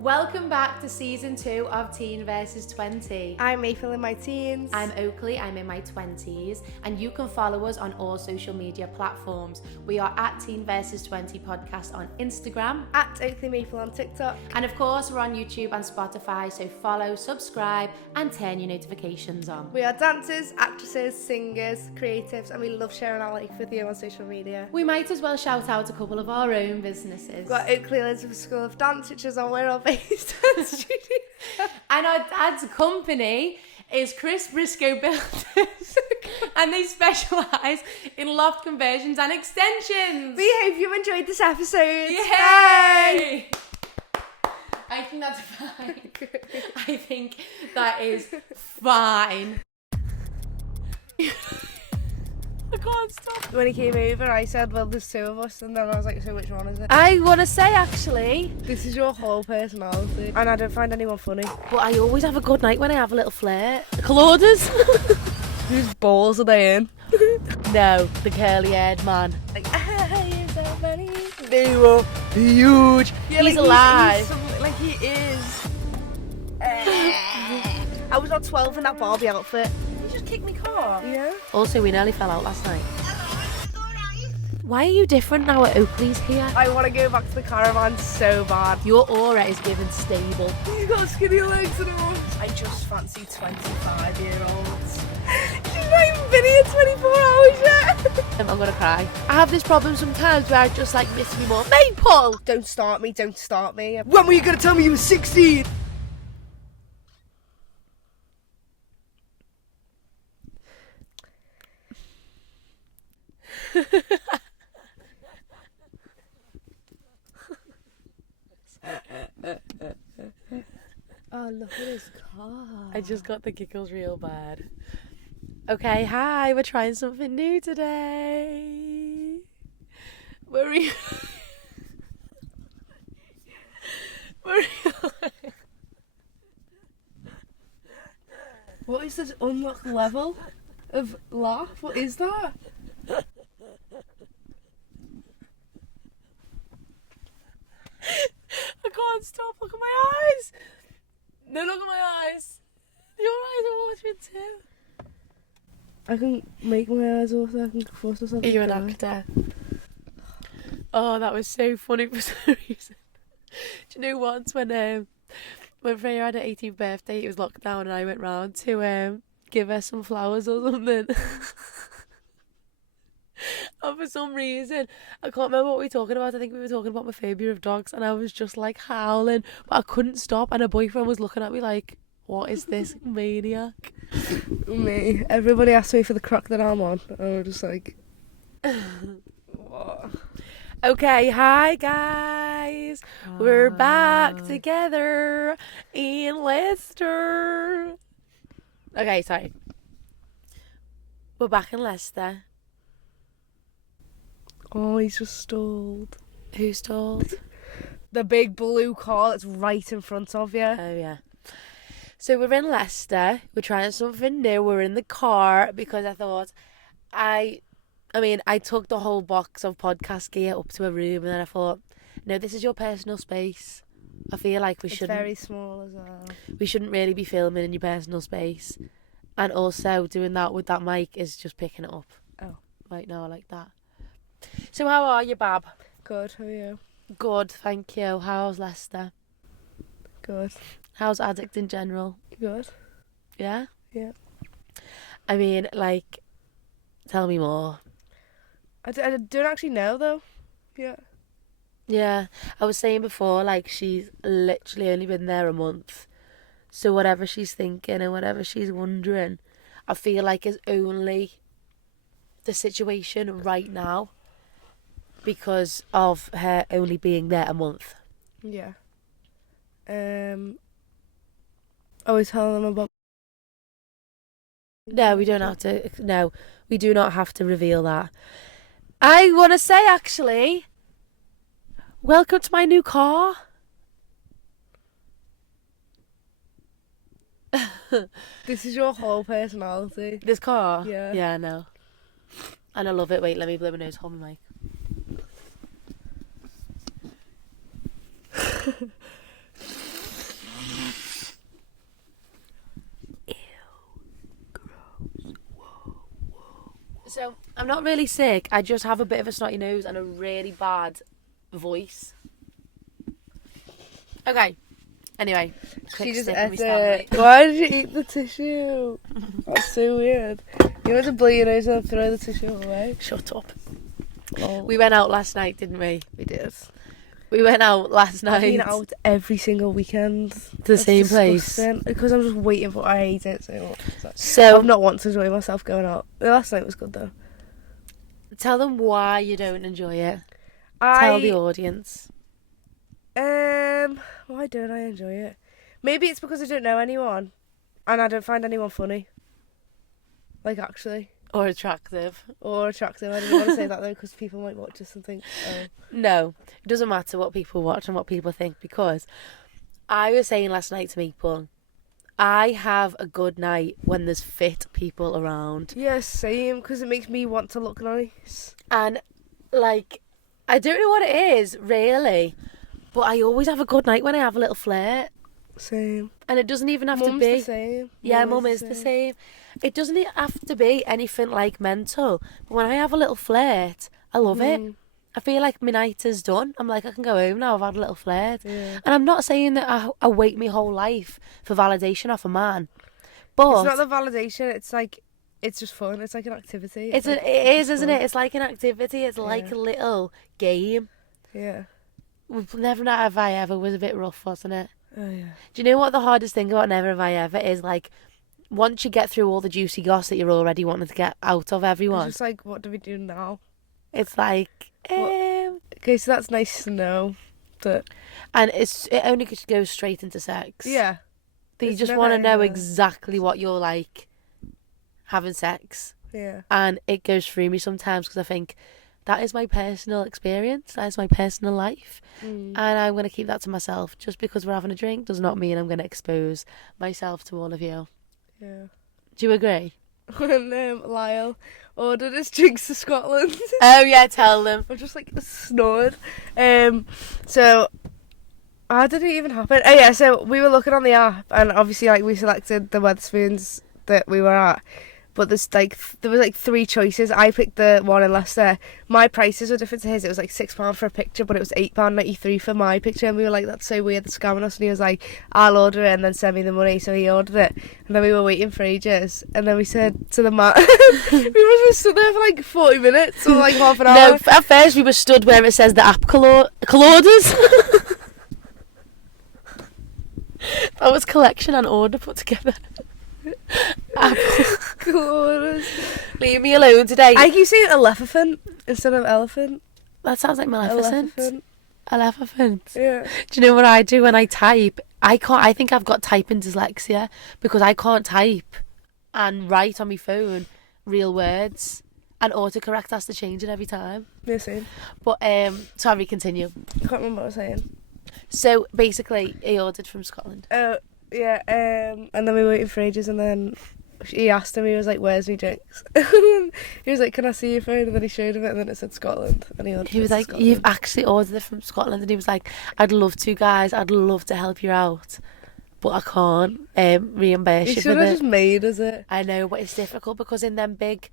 Welcome back to season 2 of Teen vs 20. I'm April in my teens. I'm Oakleigh, I'm in my 20s, and you can follow us on all social media platforms. We are at Teen vs 20 podcast on Instagram, at Oakleigh Maple on TikTok, and of course we're on YouTube and Spotify, so follow, subscribe and turn your notifications on. We are dancers, actresses, singers, creatives, and we love sharing our life with you on social media. We might as well shout out a couple of our own businesses. We've got Oakleigh Elizabeth School of Dance, which is on where our based studio. And our dad's company is Chris Briscoe Builders, and they specialise in loft conversions and extensions. We hope you enjoyed this episode. Yay! Bye! I think that's fine. I think that is fine. I can't stop. When he came over, I said, well, there's 2 of us, and then I was like, so which one is it? I want to say, actually, This is your whole personality, and I don't find anyone funny. but I always have a good night when I have a little flirt. Claudius? Whose balls are they in? No, the curly-haired man. Like, you're so funny. They were huge. Yeah, He's like, alive. Like he is. I was on 12 in that Barbie outfit. You just kicked me car. Yeah. Also, we nearly fell out last night. Why are you different now at Oakleigh's here? I want to go back to the caravan so bad. Your aura is given stable. You got skinny legs and all. I just fancy 25-year-olds. She's not even been here 24 hours yet. I'm gonna cry. I have this problem sometimes where I just like miss me more. Maple! Don't start me, don't start me. When were you going to tell me you were 16? Oh, look at his car. I just got the giggles real bad. Okay, hi, we're trying something new today. We're What is this unlock level of laugh? What is that? I can't stop. Look at my eyes. No, look at my eyes. Your eyes are watering too. I can make my eyes water. I can force myself. Are you an actor? Oh, that was so funny for some reason. Do you know once when Freya had her 18th birthday, it was lockdown, and I went round to give her some flowers or something. And for some reason, I can't remember what we were talking about. I think we were talking about my phobia of dogs, and I was just like howling, but I couldn't stop. And her boyfriend was looking at me like, "What is this maniac?" Me. Everybody asked me for the crock that I'm on. And I was just like, what? Okay, hi guys. We're back together in Leicester. Okay, sorry. We're back in Leicester. Oh, he's just stalled. Who stalled? The big blue car that's right in front of you. Oh, yeah. So we're in Leicester. We're trying something new. We're in the car because I thought I took the whole box of podcast gear up to a room, and then I thought, no, this is your personal space. I feel like It's very small as well. we shouldn't really be filming in your personal space. And also doing that with that mic is just picking it up. Oh. Right now, like that. So how are you, Bab? Good, how are you? Good, thank you. How's Leicester? Good. How's Addict in general? Good. Yeah? Yeah. I mean, like, tell me more. I don't actually know, though. Yeah. Yeah, I was saying before, like, she's literally only been there a month. So whatever she's thinking and whatever she's wondering, I feel like is only the situation right now because of her only being there a month. Yeah. I was telling them about... No, we don't have to. No, we do not have to reveal that. I want to say, actually, welcome to my new car. This is your whole personality. This car? Yeah. Yeah, I know. And I love it. Wait, let me blow my nose. Hold my mic. So, I'm not really sick. I just have a bit of a snotty nose and a really bad voice. Okay. Anyway. She just quick ate stick and we it. Why did you eat the tissue? That's so weird. You want to blow your nose and throw the tissue away? Shut up. Oh. We went out last night, didn't we? We did. We went out last night. I've been out every single weekend. To the same place. Disgusting. Because I'm just waiting for. I hate it so much. So, I've not wanted to enjoy myself going out. The last night was good though. tell them why you don't enjoy it. Tell the audience. Why don't I enjoy it? Maybe it's because I don't know anyone, and I don't find anyone funny. Like actually. Or attractive. Or attractive. I didn't want to say that though, because people might watch us and think, oh. No, it doesn't matter what people watch and what people think, because I was saying last night to people, I have a good night when there's fit people around. Yeah, same, because it makes me want to look nice. And, like, I don't know what it is, really, but I always have a good night when I have a little flirt. Same. And it doesn't even have to Mum's be... the same. Yeah, Mum is the same. It doesn't have to be anything, like, mental. But when I have a little flirt, I love it. I feel like my night is done. I'm like, I can go home now, I've had a little flirt. Yeah. And I'm not saying that I wait my whole life for validation off a man. But... It's not the validation, it's like, it's just fun. It's like an activity. It is, isn't it? It's like an activity. It's like a little game. Yeah. Never Have I Ever was a bit rough, wasn't it? Oh, yeah. Do you know what the hardest thing about Never Have I Ever is? Like, once you get through all the juicy goss that you're already wanting to get out of everyone, It's just like, what do we do now? it's like, Okay, so that's nice to know. But and it only just goes straight into sex. yeah. You It's just never want to know ever- exactly what you're like having sex. Yeah. And it goes through me sometimes because I think that is my personal experience, that is my personal life, and I'm going to keep that to myself. Just because we're having a drink does not mean I'm going to expose myself to all of you. Yeah. Do you agree? When Lyle ordered his drinks to Scotland. Oh yeah, tell them. I just like snored. So how did it even happen? Oh yeah, so we were looking on the app, and obviously like we selected the Wetherspoons that we were at. But there was like 3 choices. I picked the one in Leicester. My prices were different to his. It was like £6 for a picture, but it was £8.93 for my picture. And we were like, that's so weird, they're scamming us. And he was like, I'll order it and then send me the money. So he ordered it. And then we were waiting for ages. And then we said to the man, we must have stood there for like 40 minutes or like half an hour. No, at first we were stood where it says the app collorders. That was collection and order put together. Glorious. Leave me alone today. I keep saying elephant instead of elephant. That sounds like Maleficent. Elephant. Yeah. Do you know what I do when I type? I think I've got typing dyslexia because I can't type and write on my phone real words, and autocorrect has to change it every time. Yeah, same. But sorry, continue. Can't remember what I was saying. So basically, he ordered from Scotland. Yeah, and then we waited for ages, and then he asked him, he was like, where's my drinks? He was like, can I see your phone? And then he showed him it, and then it said Scotland. And he was like, you've actually ordered it from Scotland. And he was like, I'd love to, guys. I'd love to help you out, but I can't reimburse you for should have just made us it. I know, but it's difficult because in them big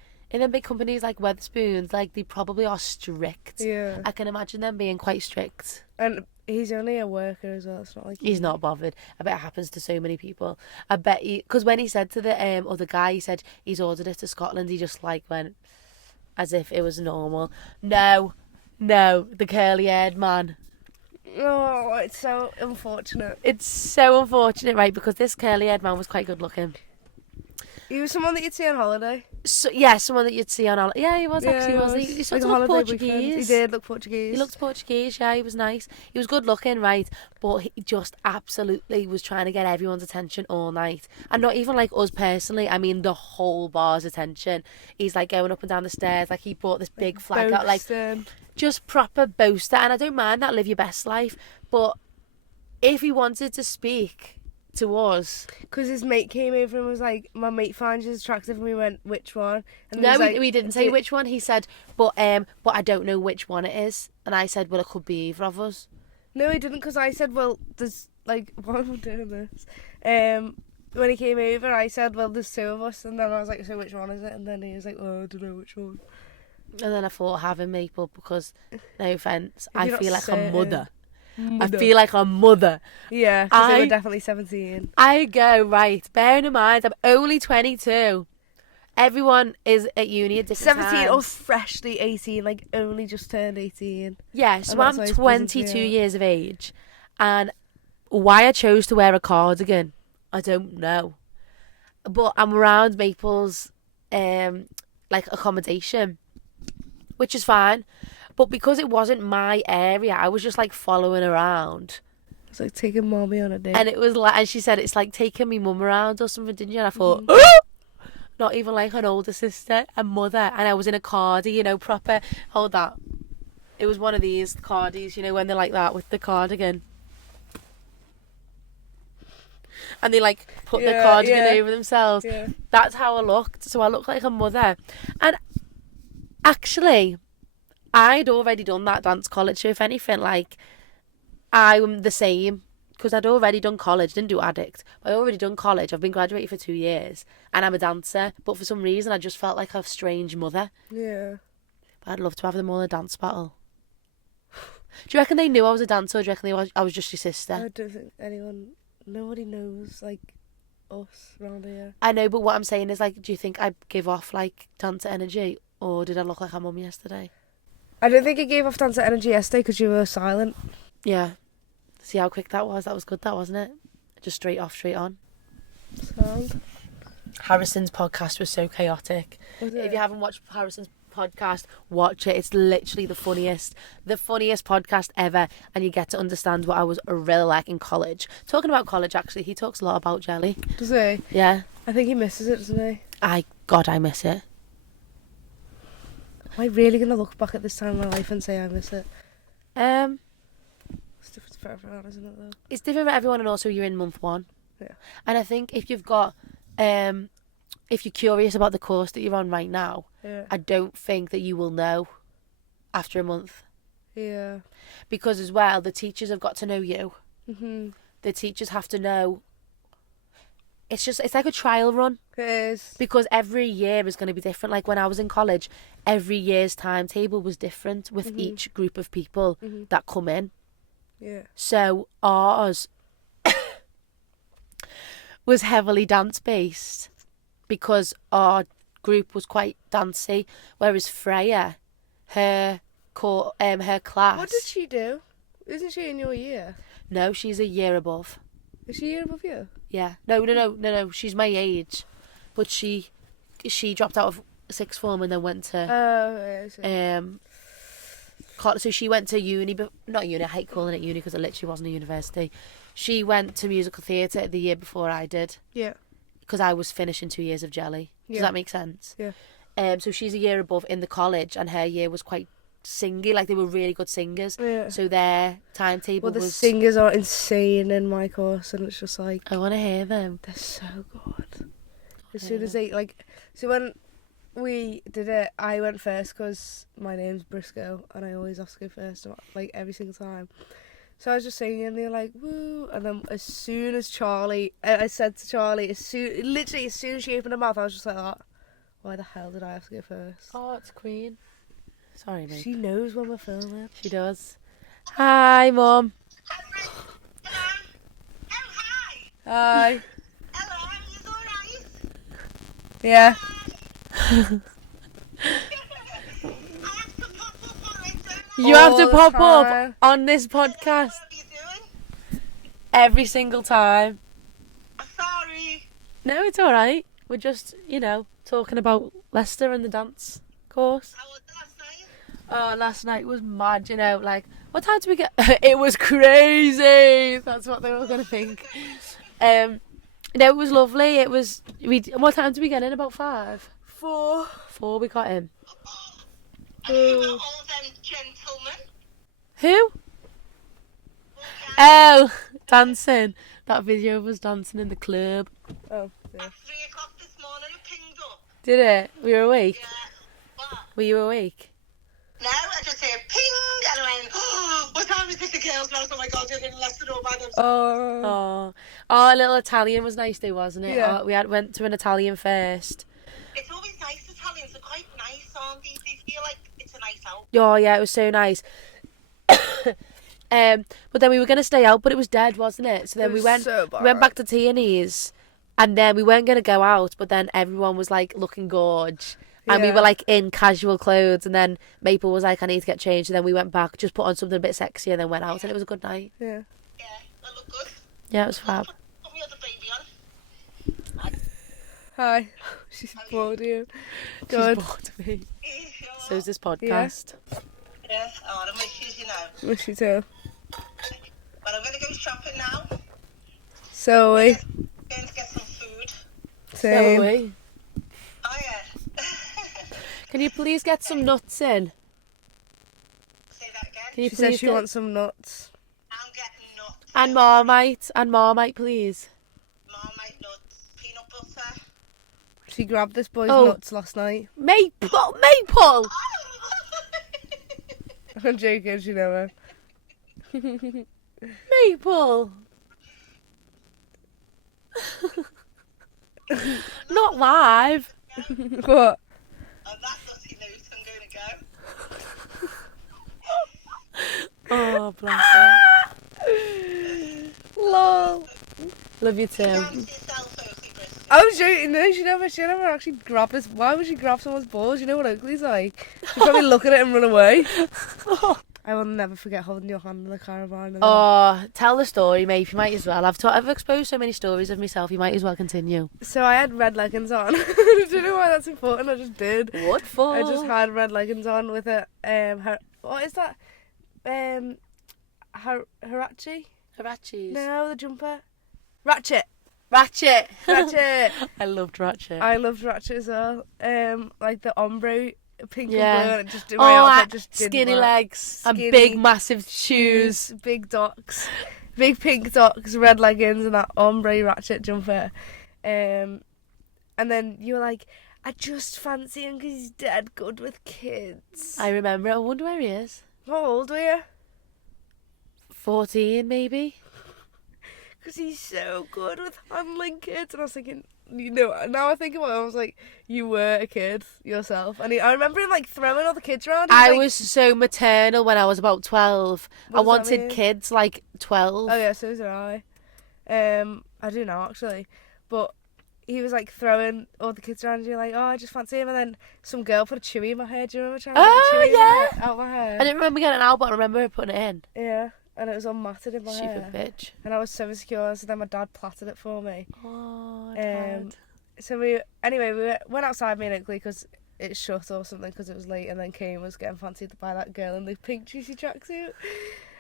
companies like Wetherspoons, like, they probably are strict. Yeah. I can imagine them being quite strict. And he's only a worker as well. It's not like He's not bothered. I bet it happens to so many people. I bet because when he said to the other guy, he said he's ordered it to Scotland, he just like went as if it was normal. No, the curly-haired man. Oh, it's so unfortunate. It's so unfortunate, right? Because this curly-haired man was quite good looking. He was someone that you'd see on holiday. So yeah, someone that you'd see on. Yeah, he was actually. Was he? He sort of looked Portuguese. He did look Portuguese. He looked Portuguese. Yeah, he was nice. He was good looking, right? But he just absolutely was trying to get everyone's attention all night, and not even like us personally. I mean, the whole bar's attention. He's like going up and down the stairs, like he brought this big flag out, like just proper boaster. And I don't mind that, live your best life, but if he wanted to speak to us, because his mate came over and was like, my mate finds you attractive, and we went, which one? And no, like, we didn't say which one. He said, but I don't know which one it is. And I said, well, it could be either of us. No, he didn't, because I said, well, there's like, why am I doing this? when he came over, I said, well, there's two of us. And then I was like, so which one is it? And then he was like, well, I don't know which one. And then I thought having Maple because, no offence, I you're feel not like a certain. mother. I Mother. feel like a mother. Yeah, because they were definitely 17. I go, right, bearing in mind, I'm only 22. Everyone is at uni at different 17 times. or freshly 18, like only just turned 18. Yeah, so And I'm that's 22 years of age. And why I chose to wear a cardigan, I don't know. But I'm around Maple's like accommodation, which is fine. But because it wasn't my area, I was just like following around. It's like taking mommy on a date. And it was like, and she said it's like taking me mum around or something, didn't you? And I thought, not even like an older sister, a mother. And I was in a cardi, you know, proper. Hold that. It was one of these cardis, you know, when they're like that with the cardigan. And they like put the cardigan over themselves. Yeah. That's how I looked. So I looked like a mother. And actually, I'd already done that dance college. So if anything, like, I'm the same. Because I'd already done college, didn't do addict. But I already done college. I've been graduated for 2 years. And I'm a dancer. But for some reason, I just felt like a strange mother. Yeah. But I'd love to have them all in a dance battle. Do you reckon they knew I was a dancer, or do you reckon I was just your sister? I don't think nobody knows, like, us around here. I know, but what I'm saying is, like, do you think I give off, like, dancer energy? Or did I look like a mum yesterday? I don't think you gave off dancer energy yesterday because you were silent. Yeah. See how quick that was? That was good, that wasn't it? Just straight off, straight on. Sound. Harrison's podcast was so chaotic. Was it? If you haven't watched Harrison's podcast, watch it. It's literally the funniest podcast ever, and you get to understand what I was really like in college. Talking about college, actually, he talks a lot about jelly. Does he? Yeah. I think he misses it, doesn't he? God, I miss it. Am I really going to look back at this time in my life and say I miss it? It's different for everyone, isn't it, though? It's different for everyone, and also you're in month 1. Yeah. And I think if you've got, if you're curious about the course that you're on right now, Yeah. I don't think that you will know after a month. Yeah. Because as well, the teachers have got to know you. Mhm. The teachers have to know. It's like a trial run. It is. Because every year is going to be different. Like when I was in college, every year's timetable was different with each group of people that come in. Yeah. So ours was heavily dance based because our group was quite dancey, whereas Freya, her class. What did she do? Isn't she in your year? No, she's a year above. Is she a year above you? Yeah. No. She's my age, but she dropped out of sixth form and then went to so she went to uni, but not uni. I hate calling it uni because it literally wasn't a university. She went to musical theatre the year before I did. Yeah. Because I was finishing 2 years of jelly. Does that make sense? Yeah. So she's a year above in the college, and her year was quite singy. Like they were really good singers. Yeah. So their timetable Well, the was. singers are insane in my course, and it's just like I want to hear them. they're so good. As soon as they so when we did it, I went first because my name's Briscoe, and I always have to go first, like every single time. So I was just singing, and they were like, woo. And then as soon as I said to Charlie, as soon as she opened her mouth, I was just like, oh, why the hell did I have to go first? Oh, it's Queen. Sorry, mate. She knows when we're filming. She does. Hi, Mum. Hi. Hello, are you alright? Yeah. You have All to the pop time. up on this podcast What are you doing? every single time. Sorry. No, it's all right. We're just, talking about Leicester and the dance course. How was last night? Oh, last night was mad, like, what time did we get? It was crazy. That's what they were going to think. No, it was lovely. What time did we get in? About 5? 4. 4 we got in. And who were all them gentlemen? Who? Oh, dancing. That video was dancing in the club. Oh, yeah. At 3 o'clock this morning, I pinged up. Did it? We were awake. Yeah. What? Were you awake? No, I just hear ping, and I went, oh, what time is it, the girls? And I was, oh my God, you're getting left all by themselves. Oh. Oh, a little Italian was nice though, wasn't it? Yeah. Oh, went to an Italian first. It's always nice. Italians are quite nice, aren't they? They feel like it's a night out. Oh yeah, it was so nice. But then we were gonna stay out, but it was dead, wasn't it? So then we went back to T&E's, and then we weren't gonna go out, but then everyone was like looking gorge, and we were like in casual clothes, and then Maple was like, I need to get changed, and then we went back, just put on something a bit sexy, and then went out, and it was a good night. Yeah. Yeah, that looked good. Yeah, it was fab. Put my other baby on. Hi. She's bored of you. She's Good. bored of me. Sure. So is this podcast. Yeah, oh, I miss you, you know. Miss you too. But I'm going to go shopping now. So we. Going to get some food. Same. So we. Oh, yeah. Can you please get some nuts in? Say that again. Can you She please says she wants some nuts. I'm getting nuts. and Marmite, please. Marmite nuts, peanut butter. She grabbed this boy's Oh. nuts last night. Maple. I'm joking, you know her. Maple. Not live. What? On that nutty note, I'm going to go. Oh, bless her. Lol. Love you too. Dance yourself, Oakley Bristol. I was joking. No, she never actually grabbed this. Why would she grab someone's balls? You know what Oakley's like. She'd probably look at it and run away. I will never forget holding your hand in the caravan. And Oh, tell the story, mate. You might as well. I've exposed so many stories of myself. You might as well continue. So I had red leggings on. I don't know why that's important. I just did. What for? I just had red leggings on with a what is that? Hirachi? Ratchets. No, the jumper. Ratchet. Ratchet. Ratchet. I loved Ratchet. I loved Ratchet as well. Like the ombre, pink Yeah. and blue, and it just did my outfit. Just did skinny my- legs and Skinny big massive shoes. big docks, big pink docks, red leggings, and that ombre Ratchet jumper. And then you were like, I just fancy him because he's dead good with kids. I remember. I wonder where he is. How old were you? 14 maybe. Because he's so good with handling kids. And I was thinking, you know, now I think about it, I was like, you were a kid yourself. And I remember him like throwing all the kids around. I like, was so maternal when I was about 12. What I does that wanted mean? kids like 12. Oh yeah, so did I. I do now actually. But he was like throwing all the kids around. You're like, oh, I just fancy him. And then some girl put a chewy in my hair. Do you remember trying to Oh, put a chewy yeah. out my hair? I didn't remember getting it out, but I remember putting it in. Yeah, and it was all matted in my Stupid hair. bitch. And I was so insecure, so then my dad plaited it for me. Oh, Um, So went outside, me and Oakleigh, because it shut or something because it was late, and then Kane was getting fancied by that girl in the pink juicy tracksuit.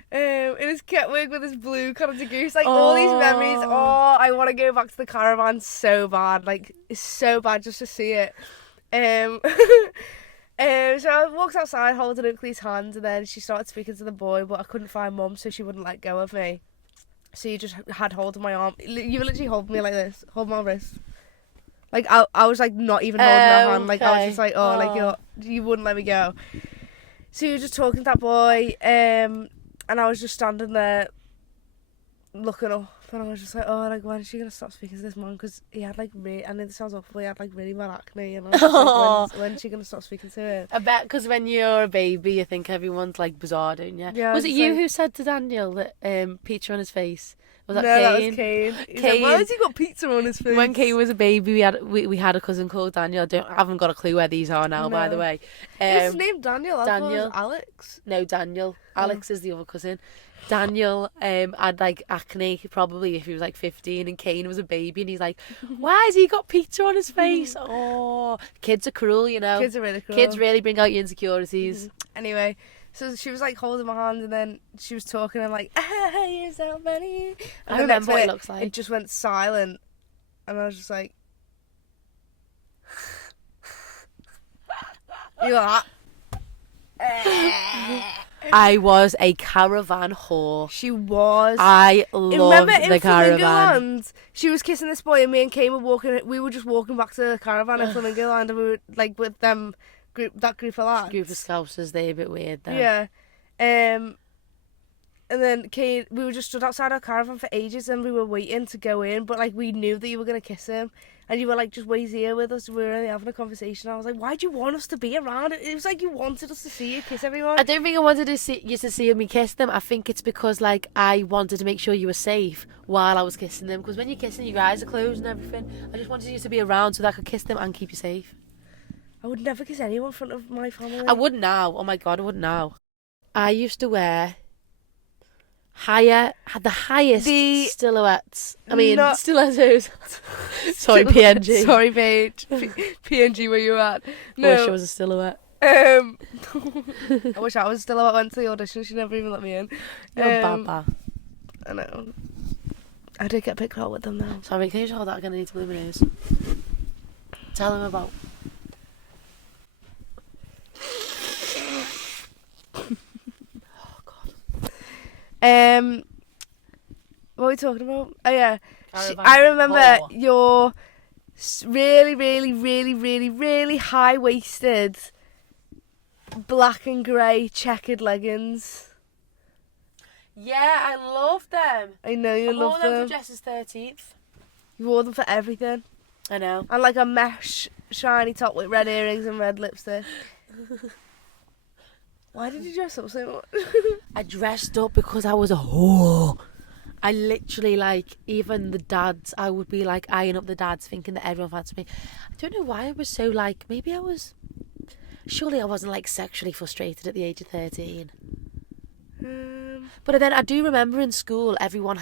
In his catwalk with his blue Canada Goose, like all these memories. Oh, I want to go back to the caravan so bad, like it's so bad just to see it. So I walked outside holding Oakleigh's hand, and then she started speaking to the boy, but I couldn't find Mum, so she wouldn't let go of me. So you just had hold of my arm. You literally hold me like this, hold my wrist. Like I was like not even holding her hand. Like I was just like, like you wouldn't let me go. So you were just talking to that boy, and I was just standing there looking up, and I was just like, oh, like when is she gonna stop speaking to this man? Because he had like I know this sounds awful, but he had like really bad acne, and I was just like, when is she gonna stop speaking to him? I bet because when you're a baby, you think everyone's like bizarre, don't you? Yeah, Was it it's you like- who said to Daniel that pizza on his face? Was that No, Kane? that was Kane. He's like, why Kane. has he got pizza on his face? When Kane was a baby, we had a cousin called Daniel. I haven't got a clue where these are now, by No. the way. Is his name Daniel? I thought it was Daniel. Alex. No, Daniel. Alex is the other cousin. Daniel had like acne probably if he was like 15, and Kane was a baby, and he's like, why has he got pizza on his face? Oh, kids are cruel, you know. Kids are really cool. Kids really bring out your insecurities. Anyway, so she was like holding my hand, and then she was talking, and like, you're so funny. I And then remember next what it minute, looks like. It just went silent, and I was just like, you like that? I was a caravan whore. She was. I loved Remember in the caravan. Flamingo she was kissing this boy, and me and Kane were walking. We were just walking back to the caravan in Flamingo Land, and we were like with them group of lads. Group of scousers, they're a bit weird though. Yeah. And then we were just stood outside our caravan for ages and we were waiting to go in, but like we knew that you were going to kiss him and you were like, just wait here with us. We were only having a conversation. I was like, why do you want us to be around? It was like you wanted us to see you kiss everyone. I don't think I wanted to see you to see me kiss them. I think it's because like I wanted to make sure you were safe while I was kissing them, because when you're kissing your eyes are closed and everything. I just wanted you to be around so that I could kiss them and keep you safe. I would never kiss anyone in front of my family. I wouldn't now. Oh my god, I wouldn't now. I used to wear the highest silhouettes. I mean, stilettos. Sorry, PNG. Sorry, mate. PNG, where you at? No. I wish I was a silhouette. I wish I was a silhouette. I went to the audition. She never even let me in. Baba. I know. I did get picked out with them though. Sorry, can you just hold that? I'm going to need to blow my nose. Tell them about. What are we talking about? Oh yeah, I remember your really, really, really, really, really high-waisted black and grey checkered leggings. Yeah, I love them. I know you love them. I wore them for Jess's 13th. You wore them for everything. I know. And like a mesh shiny top with red earrings and red lipstick. Why did you dress up so much? I dressed up because I was a whore. I literally, like, even the dads, I would be, like, eyeing up the dads, thinking that everyone fancied me. I don't know why I was so, like, maybe I was... Surely I wasn't, like, sexually frustrated at the age of 13. But then I do remember in school everyone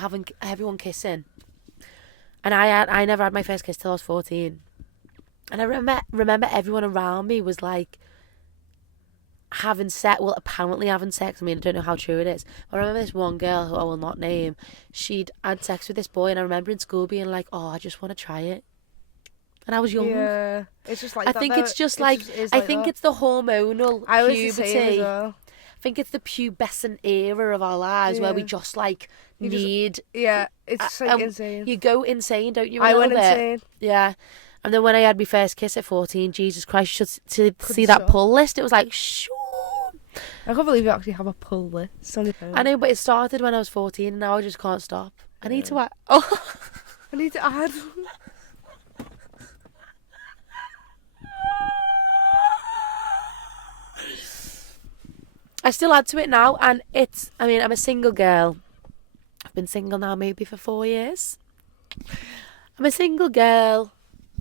kissing. And I never had my first kiss till I was 14. And I remember everyone around me was, like... apparently having sex. I mean, I don't know how true it is. But I remember this one girl who I will not name. She'd had sex with this boy, and I remember in school being like, "Oh, I just want to try it." And I was young. Yeah, it's just like I that, think though. it's just It like just is I like think that. it's the hormonal I was puberty. the same as well. I think it's the pubescent era of our lives where we just like need. Yeah, it's like insane. You go insane, don't you? I went insane. Yeah. And then when I had my first kiss at 14, Jesus Christ, you should see that stop. pull list. It was like, shoo. I can't believe you actually have a pull list on your phone. I know, but it started when I was 14 and now I just can't stop. I need to add. Oh. I need to add. I still add to it now, and I'm a single girl. I've been single now maybe for 4 years. I'm a single girl.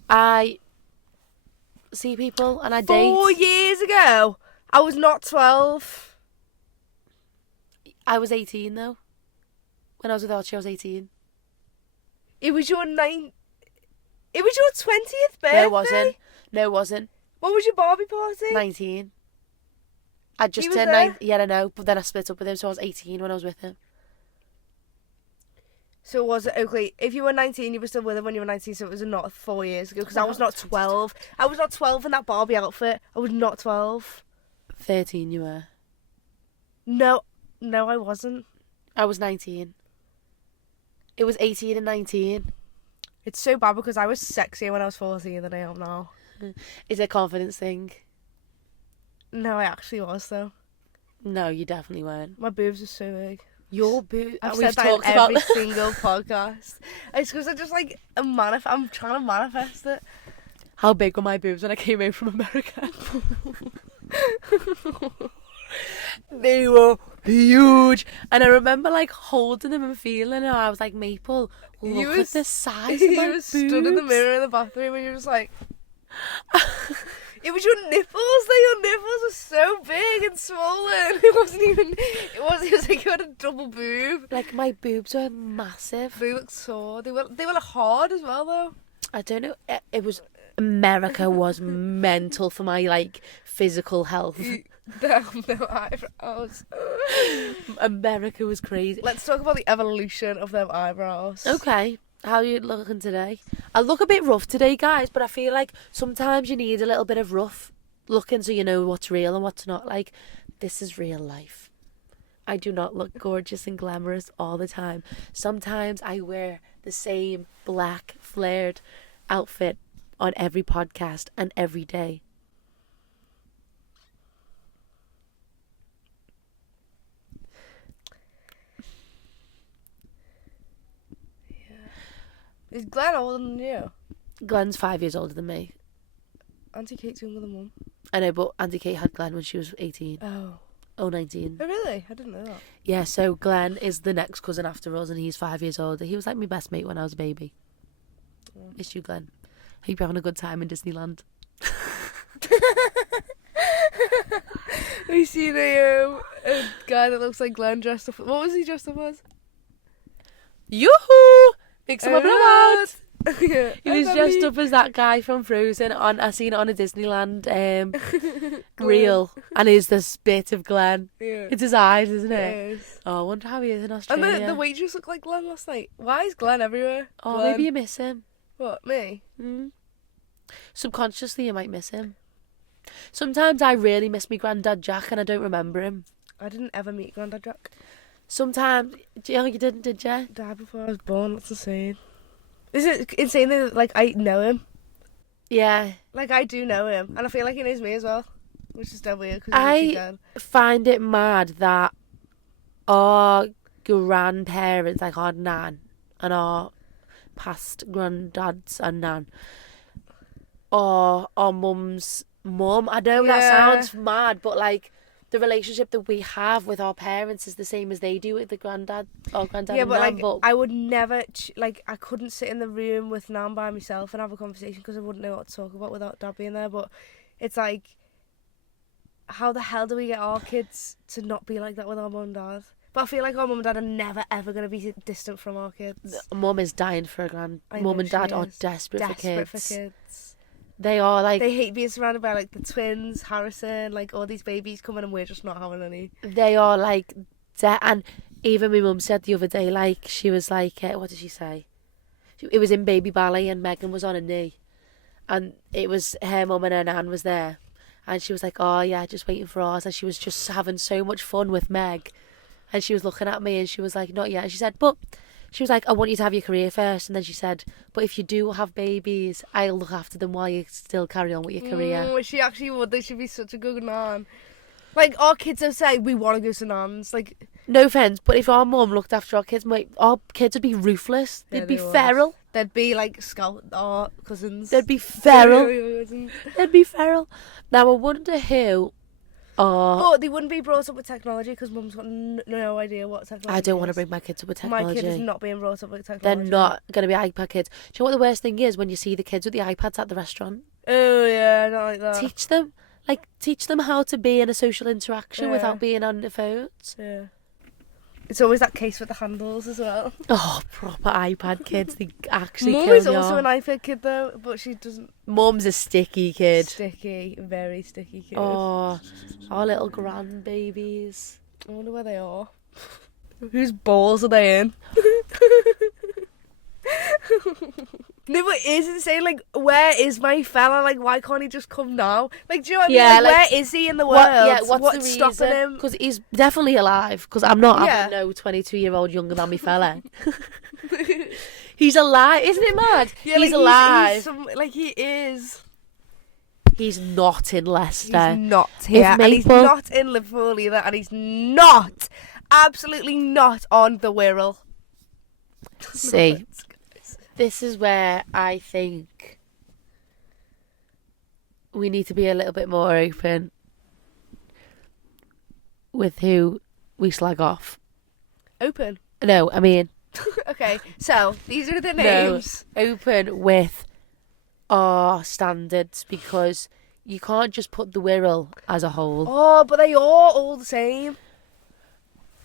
I see people and I date. 4 years ago, I was not 12. I was 18 though. When I was with Archie, I was 18. It was your 20th birthday. No, it wasn't. What was your Barbie party? 19. I just He was turned there? 9. Yeah, I know. But then I split up with him, so I was 18 when I was with him. So was it Oakleigh? If you were 19, you were still with him when you were 19, so it was not 4 years ago, because I was not 12. I was not 12 in that Barbie outfit. I was not 12. 13 you were. No, I wasn't. I was 19. It was 18 and 19. It's so bad because I was sexier when I was 14 than I am now. Is it a confidence thing? No, I actually was, though. No, you definitely weren't. My boobs are so big. Your boobs. I've We've said that talked in about every single podcast. It's because I just like I'm trying to manifest it. how big were my boobs when I came home from America. They were huge, and I remember like holding them and feeling them. I was like, Maple, look at the size of my boobs. You stood in the mirror in the bathroom and you were just like. It was your nipples. Your nipples were so big and swollen. It was like you had a double boob. Like my boobs were massive. They looked sore. They were hard as well though. I don't know. It was America was mental for my like physical health. No eyebrows. America was crazy. Let's talk about the evolution of them eyebrows. Okay. How are you looking today? I look a bit rough today, guys, but I feel like sometimes you need a little bit of rough looking so you know what's real and what's not. Like, this is real life. I do not look gorgeous and glamorous all the time. Sometimes I wear the same black flared outfit on every podcast and every day. Is Glenn older than you? Glenn's 5 years older than me. Auntie Kate's younger than Mum. I know, but Auntie Kate had Glenn when she was 18. Oh. 19. Oh, really? I didn't know that. Yeah, so Glenn is the next cousin after us, and he's 5 years older. He was like my best mate when I was a baby. Miss you, Glenn. Hope you're having a good time in Disneyland. We seen a guy that looks like Glenn dressed up. What was he dressed up as? Yoo-hoo! Mix him up and about. Yeah. He was dressed up as that guy from Frozen. I seen it on a Disneyland reel, and he's the spit of Glenn. Yeah. It's his eyes, isn't it? Yes. Oh, I wonder how he is in And Australia. the waitress looked like Glenn last night. Why is Glenn everywhere? Oh, Glenn. maybe you miss him. What, me? Subconsciously, you might miss him. Sometimes I really miss my granddad Jack, and I don't remember him. I didn't ever meet Grandad Jack. Sometimes, you didn't, did you? Died before I was born. That's insane. Is it insane that, like, I know him? Yeah. Like, I do know him. And I feel like he knows me as well. Which is dead weird, because I find it mad that our grandparents, like our nan, and our past granddads and nan, or our mum's mum. I know that sounds mad, but like the relationship that we have with our parents is the same as they do with the granddad or granddad. Yeah, and but nan, like, but I would never, I couldn't sit in the room with Nan by myself and have a conversation because I wouldn't know what to talk about without Dad being there. But it's like, how the hell do we get our kids to not be like that with our mum and dad? But I feel like our mum and dad are never ever going to be distant from our kids. mum is dying for a mum and dad are desperate for kids. They are like, they hate being surrounded by like the twins, Harrison, like all these babies coming, and we're just not having any. they are like, and even my mum said the other day, like, she was like, what did she say? It was in baby ballet and Megan was on a knee, and it was her mum and her nan was there, and she was like, oh yeah, just waiting for ours, and she was just having so much fun with Meg, and she was looking at me and she was like, not yet, and she said, but she was like, I want you to have your career first. And then she said, but if you do have babies, I'll look after them while you still carry on with your career. She actually would. They should be such a good nan. Like, our kids are saying, we want to go to Nan's. Like, no offence, but if our mum looked after our kids would be ruthless. They'd be feral. They'd be like our cousins. They'd be feral. They'd be feral. Now, I wonder who... But they wouldn't be brought up with technology because Mum's got no idea what technology I don't want to is. bring my kids up with technology. My kid is not being brought up with technology. They're not going to be iPad kids. Do you know what the worst thing is? When you see the kids with the iPads at the restaurant. Oh, yeah, not like that. Teach them how to be in a social interaction without being on the phones. Yeah. It's always that case with the handles as well. Oh, proper iPad kids. They actually Mum kill is me also off. an iPad kid though, but she doesn't. Mum's a sticky kid. Sticky, very sticky kid. Oh, our little grandbabies. I wonder where they are. Whose balls are they in? No, but it is insane. Like, where is my fella? Like, why can't he just come now? Like, do you know what I mean? Yeah, Like, like, where is he in the world? What's the stopping him? Because he's definitely alive. Because I'm not Yeah. having no 22-year-old younger than me fella. He's alive. Isn't it mad? Yeah, he's like, alive. He is. He's not in Leicester. He's not here. And he's Maple- not in Liverpool either. And he's not, absolutely not on the Wirral. See, this is where I think we need to be a little bit more open with who we slag off. Open. No, I mean... Okay, so these are the names. No, open with our standards, because you can't just put the Wirral as a whole. Oh, but they are all the same.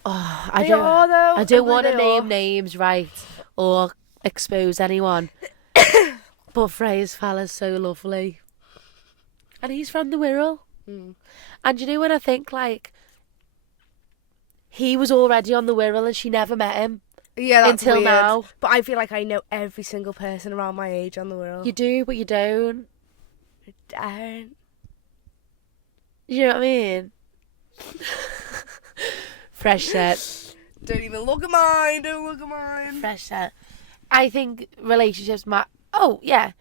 Oh, They are, though. I don't They want to are. name names, right, or expose anyone. But Freya's fella's so lovely. And he's from the Wirral. Mm. And you know when I think, like, he was already on the Wirral and she never met him. Yeah, that's until weird. now. But I feel like I know every single person around my age on the Wirral. You do, but you don't. don't. You know what I mean? Fresh set. Don't even look at mine. Don't look at mine. Fresh set. I think relationships Oh, yeah.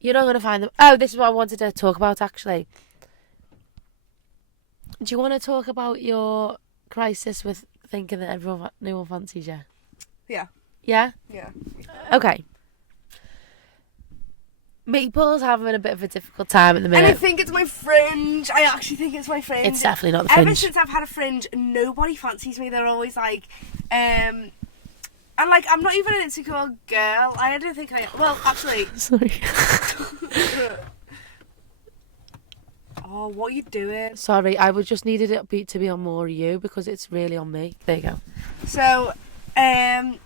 You're not going to find them. Oh, this is what I wanted to talk about, actually. Do you want to talk about your crisis with thinking that no one fancies you? Yeah. Yeah? Yeah. Okay. Maple's having a bit of a difficult time at the And I minute. think it's my fringe. I actually think it's my fringe. It's definitely not the Ever fringe. since I've had a fringe, nobody fancies me. They're always like, and like, I'm not even an insecure girl. I don't think I am. Well, actually. Sorry. Oh, what are you doing? Sorry, I would just needed it to be on more of you because it's really on me. There you go. So, I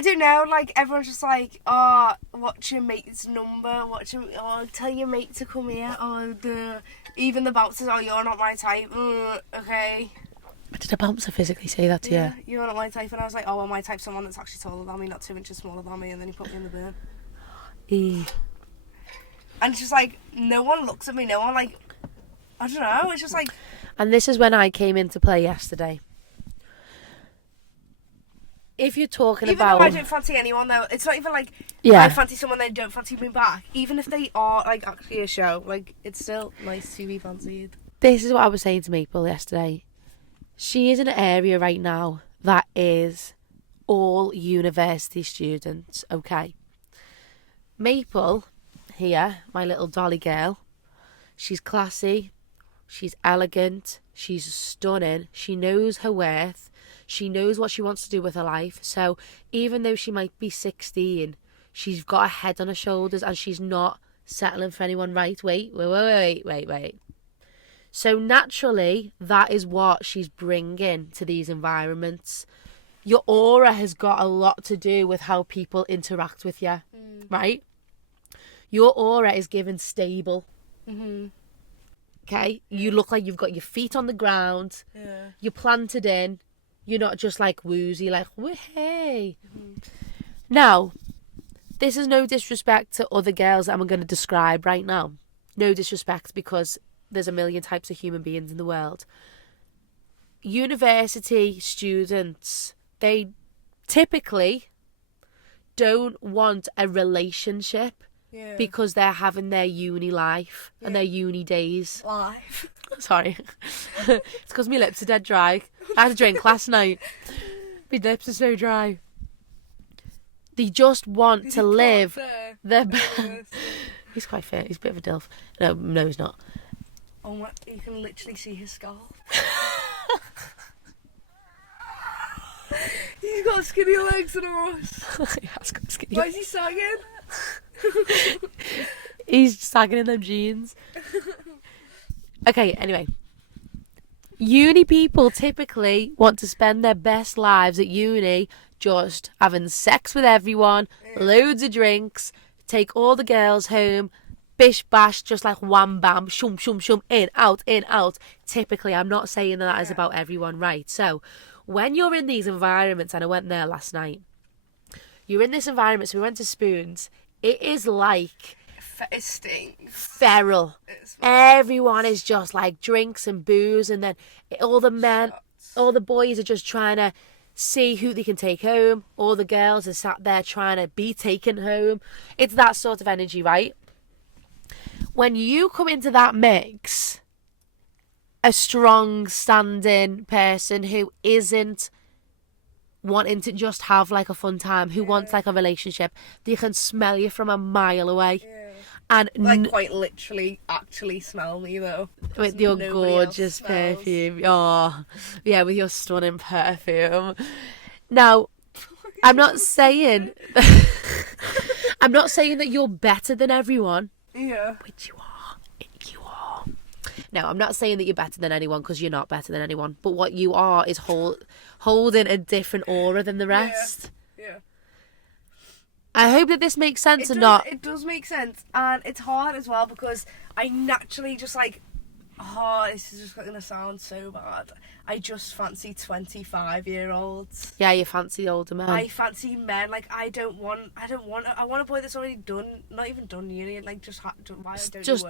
don't know, like, everyone's just like, oh, what's your mate's number? Tell your mate to come here. Or even the bouncers, oh, you're not my type. Okay. Did a bouncer physically say that to you? You're not my type. And I was like, oh, well, my type's someone that's actually taller than me, not 2 inches smaller than me. And then he put me in the bin. And it's just like, no one looks at me. No one, like, I don't know. It's just like. And this is when I came into play yesterday. If you're talking Even about... though I don't fancy anyone, though, it's not even like Yeah. I fancy someone, they don't fancy me back. Even if they are, like, actually a show, like, it's still nice to be fancied. This is what I was saying to Maple yesterday. She is in an area right now that is all university students, okay? Maple, here, my little dolly girl, she's classy, she's elegant, she's stunning, she knows her worth, she knows what she wants to do with her life. So even though she might be 16, she's got a head on her shoulders and she's not settling for anyone. Right, wait. So naturally, that is what she's bringing to these environments. Your aura has got a lot to do with how people interact with you, right? Your aura is given stable. Okay? You look like you've got your feet on the ground. Yeah. You're planted in. You're not just like woozy, like, hey. Now, this is no disrespect to other girls that I'm going to describe right now. No disrespect, because there's a million types of human beings in the world. University students, they typically don't want a relationship because they're having their uni life and their uni days. Life. Sorry. It's because my lips are dead dry. I had a drink last night. My lips are so dry. They just want to live their best. He's quite fit. He's a bit of a dilf. No, he's not. Oh my, you can literally see his scalp. He's got skinny legs and a horse. He has got skinny. Why is he sagging? He's sagging in them jeans. Okay, anyway. Uni people typically want to spend their best lives at uni just having sex with everyone, loads of drinks, take all the girls home, bish bash, just like wham bam, shum shum shum, in, out, in, out. Typically, I'm not saying that is about everyone, right? So, when you're in these environments, and I went there last night, you're in this environment, so we went to Spoons, it is like... It stinks. Feral. Everyone is just like drinks and booze, and then all the men, all the boys are just trying to see who they can take home. All the girls are sat there trying to be taken home. It's that sort of energy, right? When you come into that mix, a strong standing person who isn't wanting to just have like a fun time, who wants like a relationship, they can smell you from a mile away. And like quite literally actually smell me though. With your gorgeous perfume. Oh, yeah, with your stunning perfume. Now, I'm not saying that you're better than everyone. Yeah. Which you are. You are. No, I'm not saying that you're better than anyone, because you're not better than anyone. But what you are is holding a different aura than the rest. Yeah. I hope that this makes sense It does make sense, and it's hard as well because I naturally just like, this is just going to sound so bad. I just fancy 25-year-olds. Yeah, you fancy older men. I fancy men. Like I want a boy that's already done, not even done uni, like just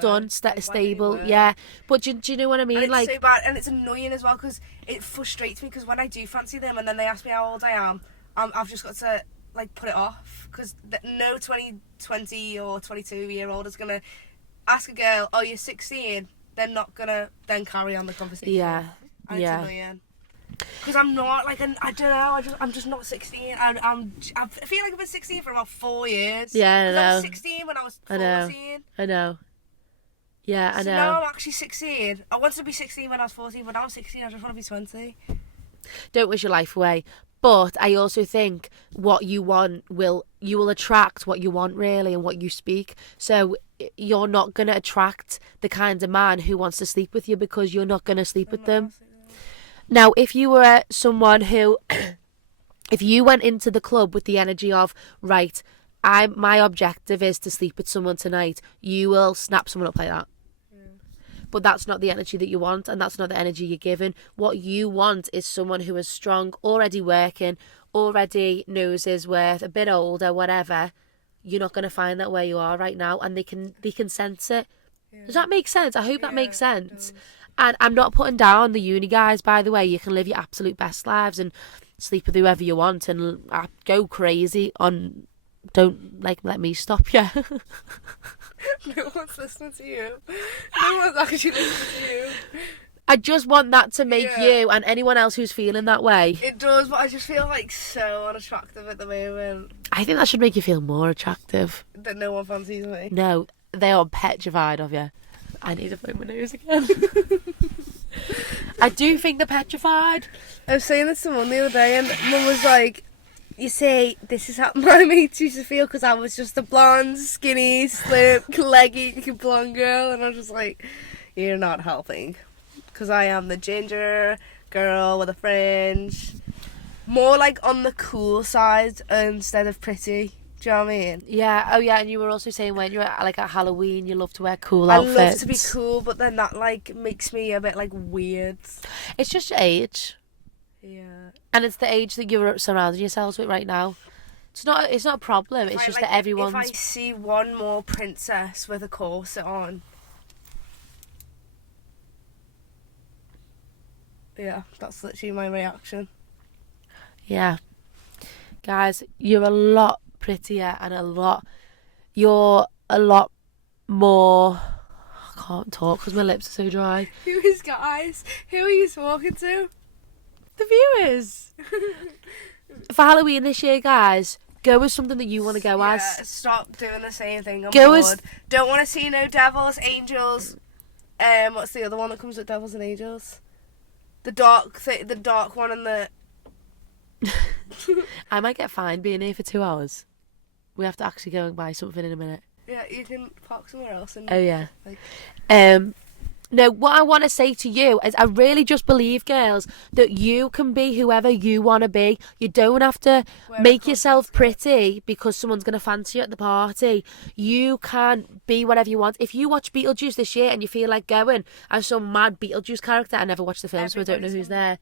done, stable. Yeah, but do you know what I mean? And like it's so bad, and it's annoying as well because it frustrates me because when I do fancy them and then they ask me how old I am, I've just got to like put it off because no 20 or 22-year-old is gonna ask a girl, "Oh, you're 16." They're not gonna then carry on the conversation. Yeah, and yeah. It's annoying. Because I'm not like I don't know. I'm just not 16. I feel like I've been 16 for about 4 years. Yeah, I 'Cause know. I was 16 when I was 14. I know. Yeah, I So know. now I'm actually 16. I wanted to be 16 when I was 14, but now I'm 16. I just want to be 20. Don't wish your life away. But I also think what you want you will attract what you want, really, and what you speak. So you're not going to attract the kind of man who wants to sleep with you because you're not going to sleep with them. Now, if you were someone who, if you went into the club with the energy of, right, my objective is to sleep with someone tonight, you will snap someone up like that. But that's not the energy that you want, and that's not the energy you're given. What you want is someone who is strong, already working, already knows his worth, a bit older, whatever. You're not going to find that where you are right now, and they can sense it. Yeah. Does that make sense? I hope that makes sense. And I'm not putting down the uni guys, by the way. You can live your absolute best lives and sleep with whoever you want and go crazy on... Don't, let me stop you. No one's listening to you. No one's actually listening to you. I just want that to make you and anyone else who's feeling that way. It does, but I just feel so unattractive at the moment. I think that should make you feel more attractive. That no one fancies me. No, they are petrified of you. I need to phone my nose again. I do think they're petrified. I was saying this to Mum the other day, and Mum was like, you see, this is how my mates used to feel because I was just a blonde, skinny, slim, leggy blonde girl, and I was just like, you're not helping. Because I am the ginger girl with a fringe. More like on the cool side instead of pretty. Do you know what I mean? Yeah, oh yeah, and you were also saying when you were at Halloween, you love to wear cool outfits. I love to be cool, but then that makes me a bit weird. It's just your age. Yeah. And it's the age that you're surrounding yourselves with right now. It's not a problem. It's just that everyone's... If I see one more princess with a corset on... Yeah, that's literally my reaction. Yeah. Guys, you're a lot prettier and you're a lot more... I can't talk because my lips are so dry. Who is guys? Who are you talking to? The viewers. For Halloween this year, guys, go with something that you want to go as. Stop doing the same thing. I'm go bored. as... Don't want to see no devils, angels. What's the other one that comes with devils and angels? The dark one and the... I might get fined being here for 2 hours. We have to actually go and buy something in a minute. Yeah, you can park somewhere else. And oh yeah. No, what I want to say to you is I really just believe, girls, that you can be whoever you want to be. You don't have to make yourself pretty because someone's going to fancy you at the party. You can be whatever you want. If you watch Beetlejuice this year and you feel like going as some mad Beetlejuice character, I never watched the film, so I don't know who's there.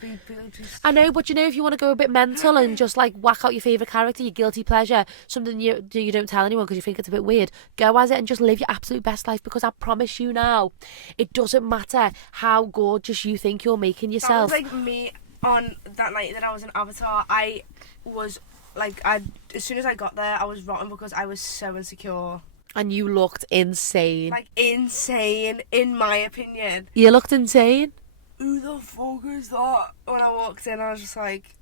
I know, but if you want to go a bit mental and just whack out your favourite character, your guilty pleasure, something you don't tell anyone because you think it's a bit weird, go as it and just live your absolute best life, because I promise you now, it doesn't matter how gorgeous you think you're making yourself. That was me on that night that I was in Avatar. I was as soon as I got there, I was rotten because I was so insecure. And you looked insane. Insane, in my opinion. You looked insane. Who the fuck is that? When I walked in, I was just like,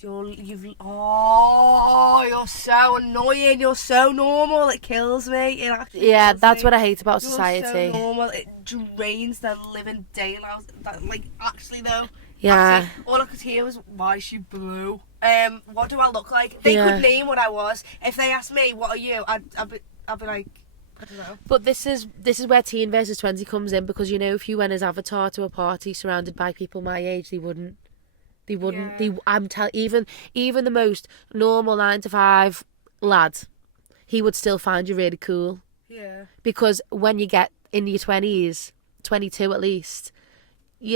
you're so annoying. You're so normal. It kills me. It actually kills that's me. what I hate about society. You're so normal. It drains the living daylight. Actually though. Yeah. Actually, all I could hear was, why is she blue? What do I look like? They could name what I was. If they asked me, what are you? I'd be like, I don't know. But this is where teen versus 20 comes in, because if you went as Avatar to a party surrounded by people my age, they wouldn't. Even the most normal 9-to-5 lad, he would still find you really cool. Yeah. Because when you get in your 20s, 22 at least,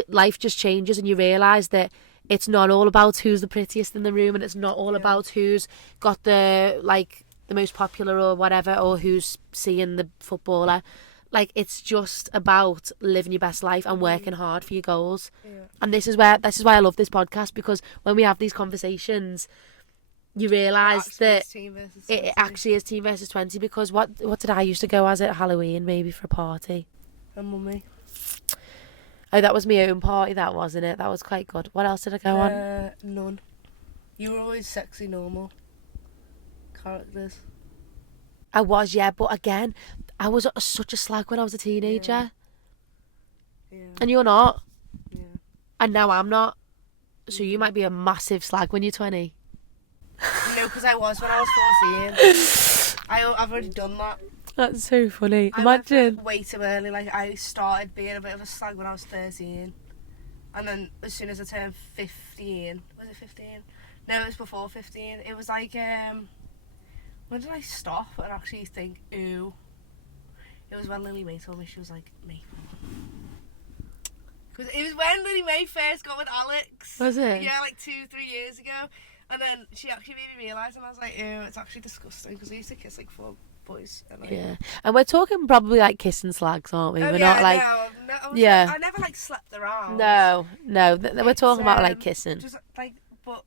life just changes and you realise that it's not all about who's the prettiest in the room, and it's not all about who's got the most popular or whatever, or who's seeing the footballer. It's just about living your best life and working hard for your goals. Yeah. And this is why I love this podcast, because when we have these conversations, you realise that it actually is teen versus 20. Because what did I used to go as at Halloween, maybe for a party? A mummy. Oh, that was my own party, that wasn't it? That was quite good. What else did I go on? None. You were always sexy, normal characters. I was, yeah, but again, I was such a slag when I was a teenager. Yeah. And you're not. Yeah. And now I'm not. So you might be a massive slag when you're 20. No, because I was when I was 14. I've already done that. That's so funny. I Imagine. went way too early. Like, I started being a bit of a slag when I was 13. And then as soon as I turned 15... Was it 15? No, it was before 15. It was like, when did I stop and actually think, ooh? It was when Lily Mae told me she was like, Maple. Because it was when Lily Mae first got with Alex. Was it? Yeah, like 2-3 years ago. And then she actually made me realise, and I was like, ew, it's actually disgusting, because I used to kiss like 4 boys. And, like, Yeah. And we're talking probably like kissing slags, aren't we? oh, We're yeah, not like... I never like slept around. No. We're talking about like kissing. Just like, but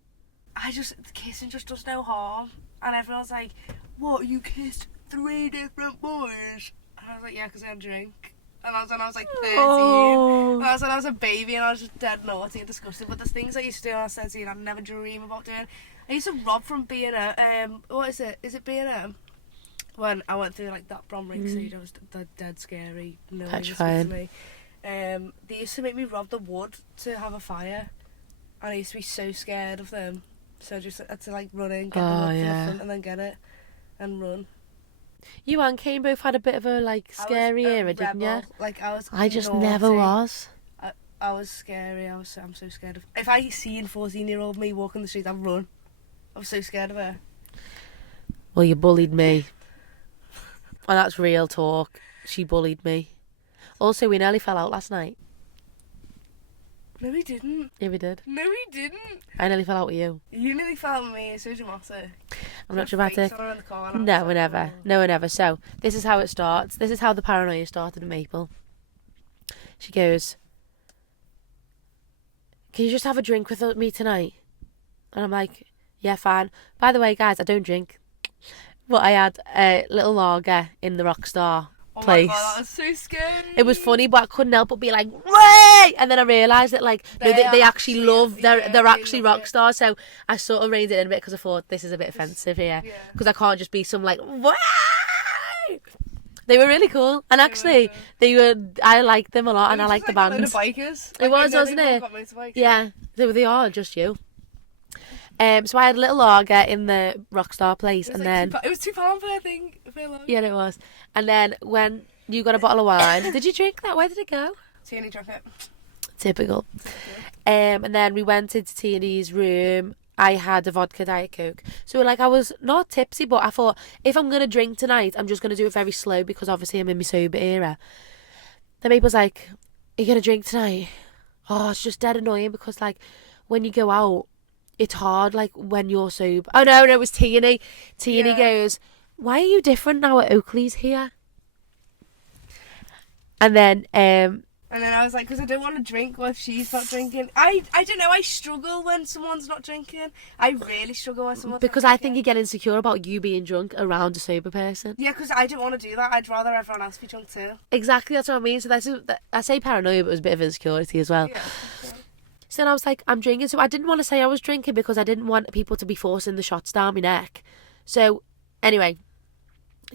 kissing just does no harm. And everyone's like, what, you kissed 3 different boys? And I was like, yeah, because I had a drink. And I was like 13. Oh. And I was a baby, and I was just dead naughty and disgusting. But there's things I used to do when I was 13 I'd never dream about doing. I used to rob from B&M. What is it? Is it B&M? When I went through like that Bromwich stage, I was dead scary. No one listened to me. They used to make me rob the wood to have a fire, and I used to be so scared of them. So I just had to like run in, get the wood from the front, and then get it and run. You and Kane both had a bit of a like scary era, didn't you? Like I just naughty. never was. I was scary. I'm so scared of. If I seen 14-year-old me walking the street, I'd run. I was so scared of her. Well, you bullied me. And that's real talk. She bullied me. Also, we nearly fell out last night. No, we didn't. Yeah, we did. No, we didn't. I nearly fell out with you. You nearly fell with me. It's so dramatic. I'm not dramatic. No, we're never. No, we're never. So, this is how it starts. This is how the paranoia started in Maple. She goes, can you just have a drink with me tonight? And I'm like, yeah, fine. By the way, guys, I don't drink. But I had a little lager in the Rockstar place. Oh my God, that was so scary. It was funny, but I couldn't help but be like, Ray! And then I realised that like no, they actually love, they're actually rock stars. So I sort of reined it in a bit because I thought this is a bit offensive here, because I can't just be some like Ray! They were really cool, and actually I liked them a lot, and I liked the band. It was like a load of bikers. It was, wasn't it? Yeah, they are just you. So I had a little lager in the Rockstar place, and then it was £2 per thing. Yeah, it was. And then when you got a bottle of wine, did you drink that? Where did it go? Tierney drank it. Typical. And then we went into Tierney's room. I had a vodka Diet Coke. So like I was not tipsy, but I thought if I'm gonna drink tonight, I'm just gonna do it very slow because obviously I'm in my sober era. Then Maple's like, "Are you gonna drink tonight?" Oh, it's just dead annoying because like when you go out, it's hard, like, when you're sober. Oh, no, it was Tierney. Tierney goes, why are you different now at Oakleigh's here? And then I was like, because I don't want to drink while she's not drinking. I don't know, I struggle when someone's not drinking. I really struggle when someone's because not I think you get insecure about you being drunk around a sober person. Yeah, because I don't want to do that. I'd rather everyone else be drunk too. Exactly, that's what I mean. So I say paranoia, but it was a bit of insecurity as well. Yeah. So then I was like, I'm drinking. So I didn't want to say I was drinking because I didn't want people to be forcing the shots down my neck. So anyway,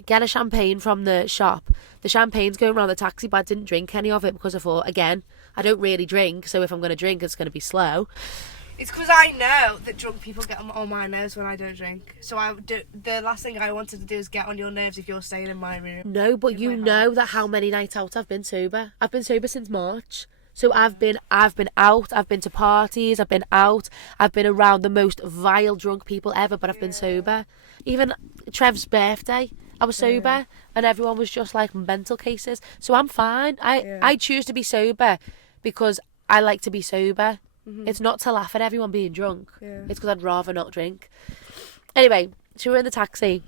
get a champagne from the shop. The champagne's going around the taxi, but I didn't drink any of it because I thought, again, I don't really drink. So if I'm going to drink, it's going to be slow. It's because I know that drunk people get on my nerves when I don't drink. So the last thing I wanted to do is get on your nerves if you're staying in my room. No, but you know that how many nights out I've been sober. I've been sober since March. So I've been out, I've been to parties, I've been out, I've been around the most vile drunk people ever, but I've been sober. Even Trev's birthday, I was sober, and everyone was just like mental cases. So I'm fine. I choose to be sober because I like to be sober. Mm-hmm. It's not to laugh at everyone being drunk. Yeah. It's because I'd rather not drink. Anyway, so we're in the taxi,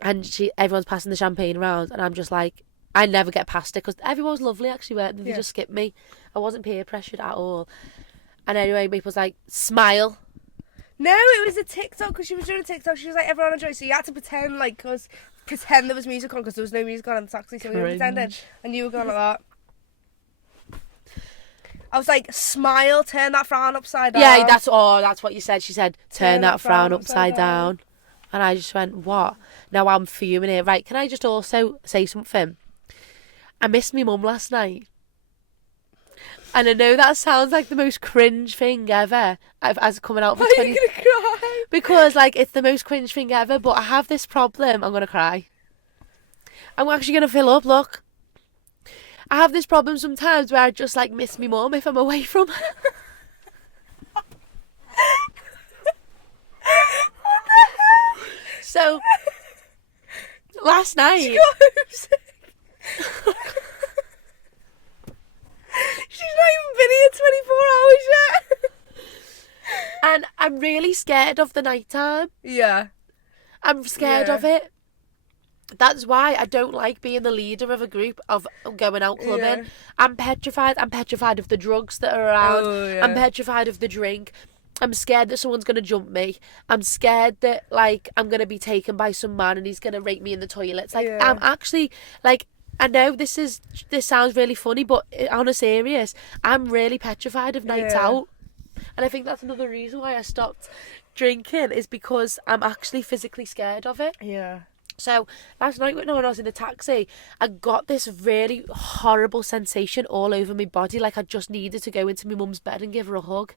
and everyone's passing the champagne around, and I'm just like, I never get past it because everyone was lovely actually, weren't they? They just skipped me. I wasn't peer pressured at all. And anyway, Maple was like, smile. No, it was a TikTok because she was doing a TikTok. She was like, everyone enjoy. So you had to pretend pretend there was music on because there was no music on in the taxi. So we were pretending. And you were going like that. I was like, smile, turn that frown upside down. Yeah, that's what you said. She said, turn that frown upside down. And I just went, what? Now I'm fuming here. Right, can I just also say something? I missed my mum last night. And I know that sounds like the most cringe thing ever as coming out for 20... Are you going to cry? Because, like, it's the most cringe thing ever, but I have this problem. I'm going to cry. I'm actually going to fill up, look. I have this problem sometimes where I just, like, miss my mum if I'm away from her. So, last night... She's not even been here 24 hours yet. And I'm really scared of the night time. Yeah. I'm scared of it. That's why I don't like being the leader of a group of going out clubbing. Yeah. I'm petrified. I'm petrified of the drugs that are around. Oh, yeah. I'm petrified of the drink. I'm scared that someone's going to jump me. I'm scared that, like, I'm going to be taken by some man and he's going to rape me in the toilets. Like, I'm actually, like... I know this sounds really funny, but on a serious, I'm really petrified of nights out. And I think that's another reason why I stopped drinking, is because I'm actually physically scared of it. Yeah. So last night when I was in the taxi, I got this really horrible sensation all over my body, like I just needed to go into my mum's bed and give her a hug.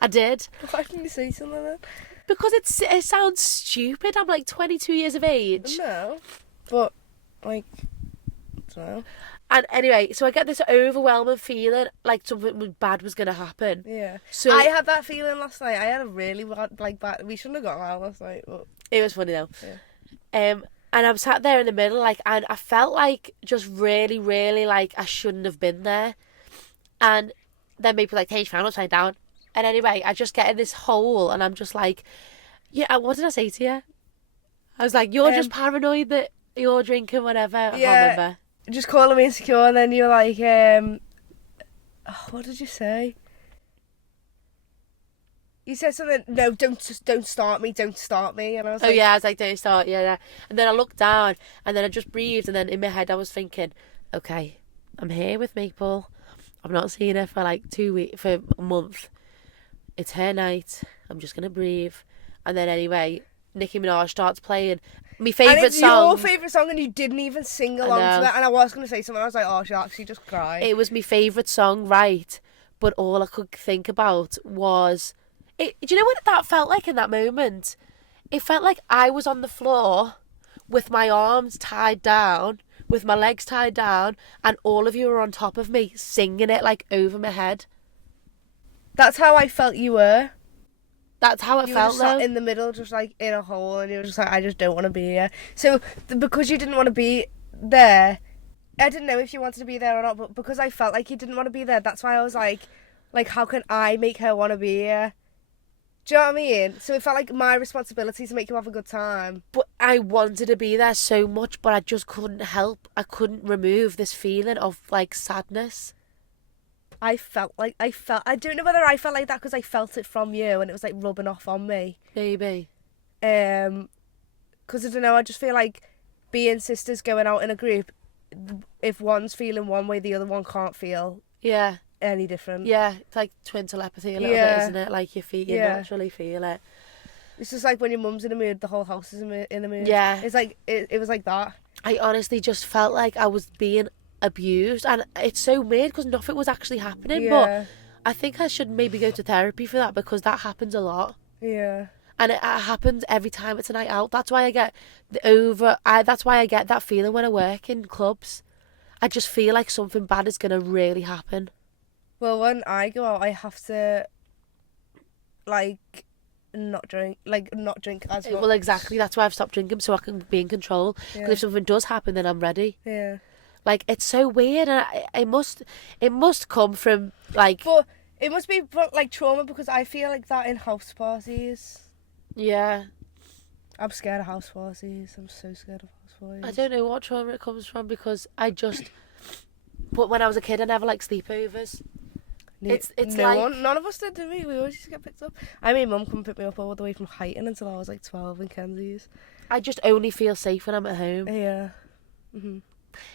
I did. Why didn't you say something then? Because it sounds stupid. I'm like 22 years of age. No. But, like... So. And anyway, so I get this overwhelming feeling like something bad was going to happen. Yeah. So I had that feeling last night. I had a really bad... We shouldn't have got out last night, but... It was funny though. Yeah. And I'm sat there in the middle, like, and I felt like just really, really like I shouldn't have been there. And then people like, hey, you found upside down. And anyway, I just get in this hole and I'm just like, yeah, what did I say to you? I was like, you're just paranoid that you're drinking whatever. I can't remember. Just calling me insecure, and then you're like, what did you say? You said something, no, don't start me, and I was like... I was like, don't start, yeah. And then I looked down, and then I just breathed, and then in my head I was thinking, okay, I'm here with Maple. I've not seen her for like 2 weeks, for a month. It's her night. I'm just going to breathe. And then anyway, Nicki Minaj starts playing my favourite song. And it's your favourite song and you didn't even sing along to it. And I was going to say something. I was like, oh, she'll actually just cry. It was my favourite song, right? But all I could think about was... do you know what that felt like in that moment? It felt like I was on the floor with my arms tied down, with my legs tied down, and all of you were on top of me singing it like over my head. That's how I felt you were. That's how it you felt, were just sat in the middle, just like in a hole, and you were just like, I just don't want to be here. So because you didn't want to be there, I didn't know if you wanted to be there or not, but because I felt like you didn't want to be there, that's why I was like, how can I make her want to be here? Do you know what I mean? So it felt like my responsibility to make you have a good time. But I wanted to be there so much, but I just couldn't help. I couldn't remove this feeling of like sadness. I don't know whether I felt like that because I felt it from you and it was like rubbing off on me. Maybe. Because I don't know, I just feel like being sisters going out in a group, if one's feeling one way, the other one can't feel any different. Yeah, it's like twin telepathy a little bit, isn't it? Like you naturally feel it. It's just like when your mum's in a mood, the whole house is in a mood. Yeah. It's like, it was like that. I honestly just felt like I was being abused, and it's so weird because nothing was actually happening, but I think I should maybe go to therapy for that because that happens a lot. Yeah. And it happens every time it's a night out. That's why I get that's why I get that feeling when I work in clubs. I just feel like something bad is going to really happen. Well, when I go out, I have to not drink as much. Well, exactly. That's why I've stopped drinking, so I can be in control. Because if something does happen, then I'm ready. Yeah. Like, it's so weird, and it must come from like. But it must be like trauma because I feel like that in house parties. Yeah. I'm scared of house parties. I'm so scared of house parties. I don't know what trauma it comes from because but when I was a kid, I never liked sleepovers. It's none of us did we? We always used to get picked up. I made mum come pick me up all the way from Highton until I was like 12 in Kenzie's. I just only feel safe when I'm at home. Yeah. Mhm.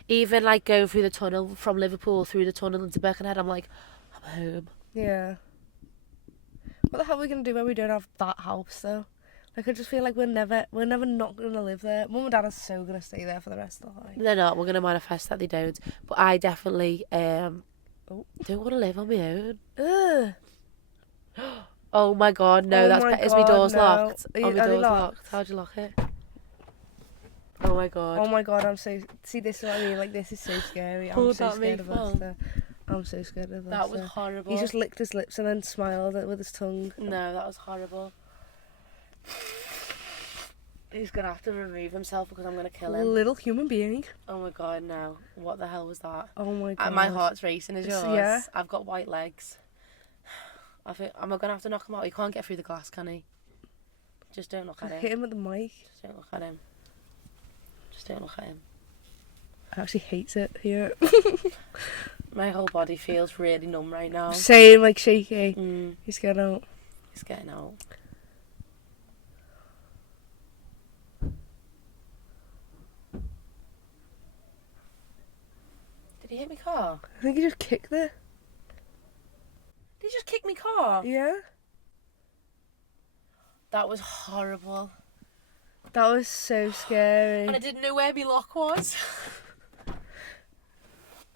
Even like going through the tunnel from Liverpool through the tunnel into Birkenhead, I'm like, oh home. Yeah. What the hell are we gonna do when we don't have that house though? Like I just feel like we're never not gonna live there. Mum and Dad are so gonna stay there for the rest of the life. They're not. We're gonna manifest that they don't. But I definitely don't want to live on my own. Ugh. Oh my god, no! Oh That's my is my God, door's no. locked. Are Oh, you- my are they door's locked? locked. How'd you lock it? Oh my god. Oh my god, I'm so... See, this is what I mean. Like, this is so scary. I'm Pulled so that scared of me Lester. I'm so scared of Lester. That was horrible. He just licked his lips and then smiled with his tongue. No, that was horrible. He's gonna have to remove himself because I'm gonna kill him. Little human being. Oh my god, no. What the hell was that? Oh my god. My heart's racing. Is yours? Yeah. I've got white legs. I think I'm gonna have to knock him out. He can't get through the glass, can he? Just don't look at him. Hit him with the mic. Just don't look at him. Just don't look at him. I actually hate it here. My whole body feels really numb right now. Same, like shaky. Mm, He's getting out. he's getting out. Did he hit my car? I think he just kicked it. Did he just kick my car? Yeah. That was horrible. That was so scary. And I didn't know where my lock was. Did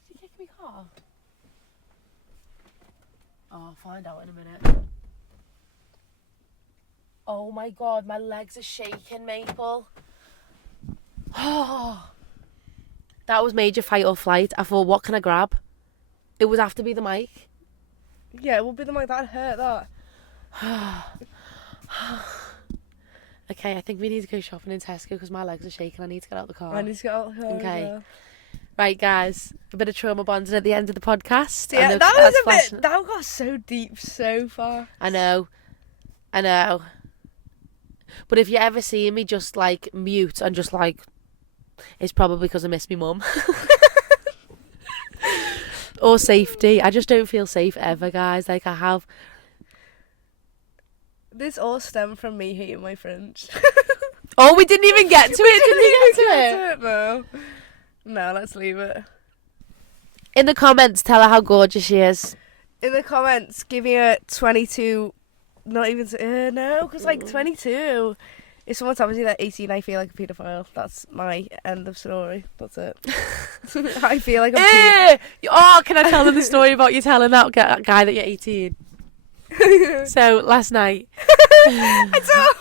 he kick my car? Oh, I'll find out in a minute. Oh my god, my legs are shaking, Maple. Oh, that was major fight or flight. I thought, what can I grab? It would have to be the mic. Yeah, it would be the mic that hurt that. Okay, I think we need to go shopping in Tesco because my legs are shaking. I need to get out the car. I need to get out of here. Okay. as well. Right, guys, a bit of trauma bonding at the end of the podcast. Yeah, And that that's was a flashing- bit. That got so deep so far. I know. But if you ever see me just like mute and just like, it's probably because I miss my mum. Or safety. I just don't feel safe ever, guys. Like I have. This all stemmed from me hating my French. Oh, we didn't even get to it. Did we get to it? No. No, let's leave it. In the comments, tell her how gorgeous she is. In the comments, give me a 22. Not even. No, because like 22. If someone tells me that 18, I feel like a paedophile. That's my end of story. That's it. I feel like I'm Oh, can I tell them the story about you telling that guy that you're 18? So last night, I told.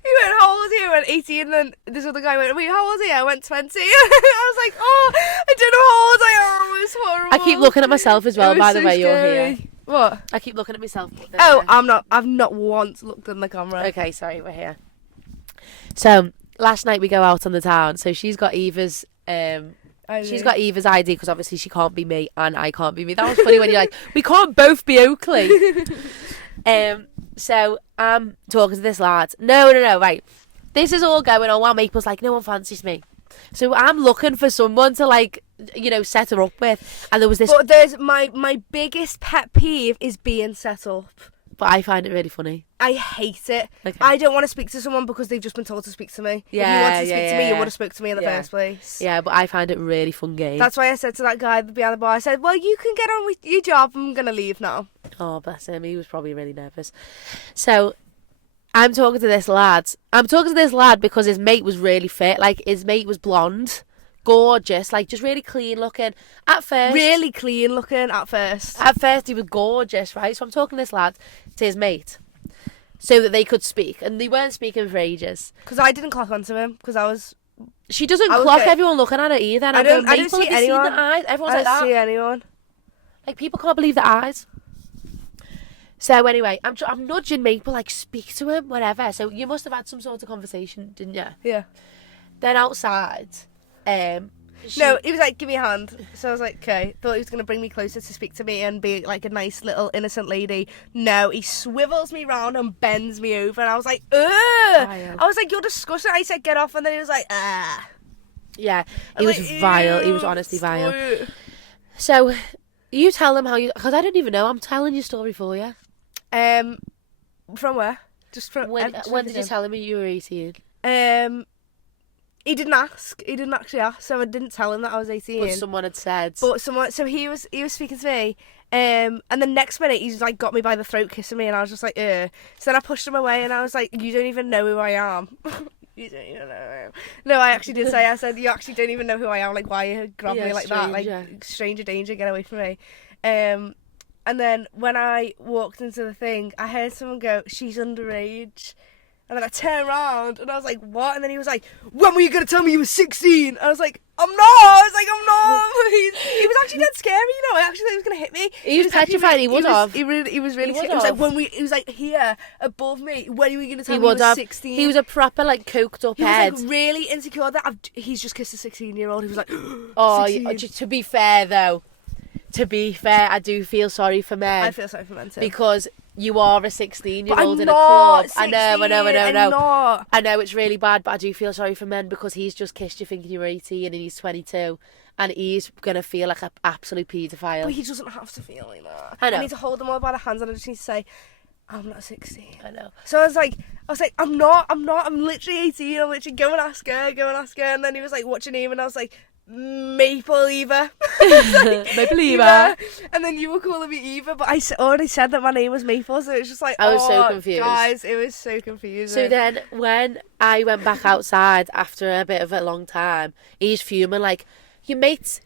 He went, how old are you? I went 18, and then this other guy went, wait, how old are you? I went 20. I was like, oh, I don't know how old I am. It was horrible. I keep looking at myself as well. It was By the so way, you're scary. here. What? I keep looking at myself. Oh, I've not once looked in the camera. Okay, sorry, we're here. So last night we go out on the town. So she's got Eva's she's got Eva's ID because obviously she can't be me and I can't be me. That was funny when you're like, we can't both be Oakleigh. So I'm talking to this lad. No, right. This is all going on while Maple's like, no one fancies me. So I'm looking for someone to like, you know, set her up with. And there was this. But there's my biggest pet peeve is being set up. But I find it really funny. I hate it. Okay. I don't want to speak to someone because they've just been told to speak to me. If you Yeah, wanted to speak to me, you yeah. would have spoke to me in the first place. Yeah, but I find it really fun game. That's why I said to that guy behind the bar, I said, well, you can get on with your job. I'm going to leave now. Oh, bless him. He was probably really nervous. So I'm talking to this lad. I'm talking to this lad because his mate was really fit. Like, his mate was blonde, gorgeous, like, just really clean looking. At first. Really clean looking at first. At first, he was gorgeous, right? So I'm talking to this lad, to his mate, so that they could speak. And they weren't speaking for ages. Because I didn't clock onto him because I was... She doesn't I was clock getting- everyone looking at her either. And I I'm don't going, see "Maple, have you seen anyone. the eyes?" Everyone's I like don't that. see anyone. Like, people can't believe their eyes. So anyway, I'm nudging Maple, like, speak to him, whatever. So you must have had some sort of conversation, didn't you? Yeah. Then outside, No, he was like, give me a hand. So I was like, okay. Thought he was going to bring me closer to speak to me and be like a nice little innocent lady. No, he swivels me round and bends me over. And I was like, ugh. Vile. I was like, you're disgusting. I said, get off. And then he was like, ah. Yeah, I he was like, vile. He ew, was honestly vile. ew. So you tell them how you... Because I don't even know. I'm telling your story for you. From where? Just from... When did you tell him you were 18? He didn't ask. He didn't actually ask. So I didn't tell him that I was 18. But someone had said... But someone, so he was speaking to me, And the next minute, he's like got me by the throat, kissing me, and I was just like, ugh. So then I pushed him away, and I was like, you don't even know who I am. You don't even know who I am. No, I actually did say, I said, you actually don't even know who I am. Like, why you grab me like that? Like, stranger danger, get away from me. And then when I walked into the thing, I heard someone go, she's underage. And then I turned around and I was like, what? And then he was like, when were you going to tell me you were 16? I was like, I'm not. I was like, I'm not. He was actually dead scary, you know. I actually thought he was going to hit me. He was petrified. He would have. He was really scared. He was like, he was like, here, above me. When are we going to tell me He you would were have. 16? He was a proper, like, coked up head. He was like really insecure that he's just kissed a 16-year-old. He was like, oh, 16. To be fair, though. To be fair, I do feel sorry for men. I feel sorry for men too. Because you are a 16-year-old in a club. club. I know. Not. I know it's really bad, but I do feel sorry for men because he's just kissed you thinking you're 18 and he's 22. And he's going to feel like an absolute paedophile. But he doesn't have to feel like that. I know. I need to hold them all by the hands and I just need to say, I'm not 16. I know. So I was like, I'm not, I'm literally 18. I'm literally, go and ask her. And then he was like, what's your name? And I was like, Maple Eva. Maple Eva. And then you were calling me Eva, but I already said that my name was Maple, so it was just like, I was so confused. Guys, it was so confusing. So then when I went back outside after a bit of a long time, he's fuming like, your mates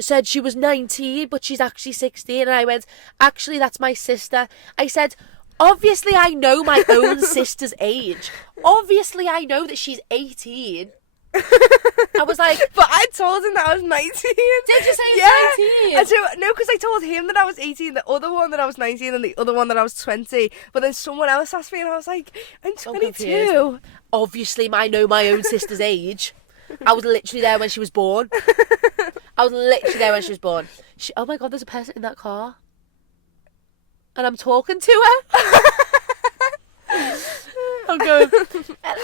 said she was 19 but she's actually 16. And I went, actually that's my sister. I said, obviously I know my own sister's age. Obviously I know that she's 18. I was like, but I told him that I was 19. Did you say 19? And so, no, because I told him that I was 18, the other one that I was 19, and the other one that I was 20. But then someone else asked me, and I was like, I'm 22. Obviously, I know my own sister's age. I was literally there when she was born. Oh my God, there's a person in that car. And I'm talking to her. I'm going,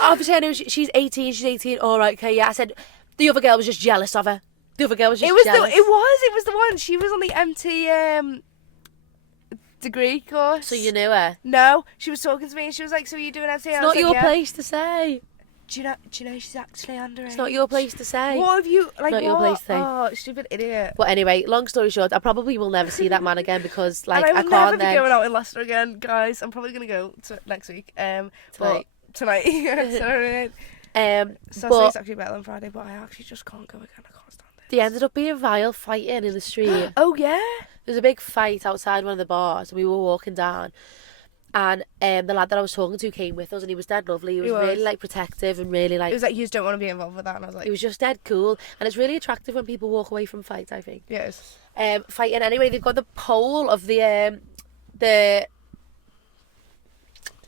obviously I know she's 18, all right, okay, yeah. I said, the other girl was just jealous of her. Jealous. It was the one, she was on the MT degree course. So you knew her? No, she was talking to me and she was like, so are you doing MT? It's not your place to say. Do you know she's actually underage? It's not your place to say. What have you, like, not your place to say. Oh, stupid idiot. But anyway, long story short, I probably will never see that man again because, like, and I will can't never be going out in Leicester again, guys. I'm probably going to go next week. Tonight. Sorry. Saturday's actually better than Friday, but I actually just can't go again. I can't stand it. They ended up being vile fighting in the street. Oh, yeah? There was a big fight outside one of the bars and we were walking down. And the lad that I was talking to came with us and he was dead lovely. He was really, like, protective and really, like... It was like, you just don't want to be involved with that. And I was like... He was just dead cool. And it's really attractive when people walk away from fights, I think. Yes. Fighting. Anyway, they've got the pole of the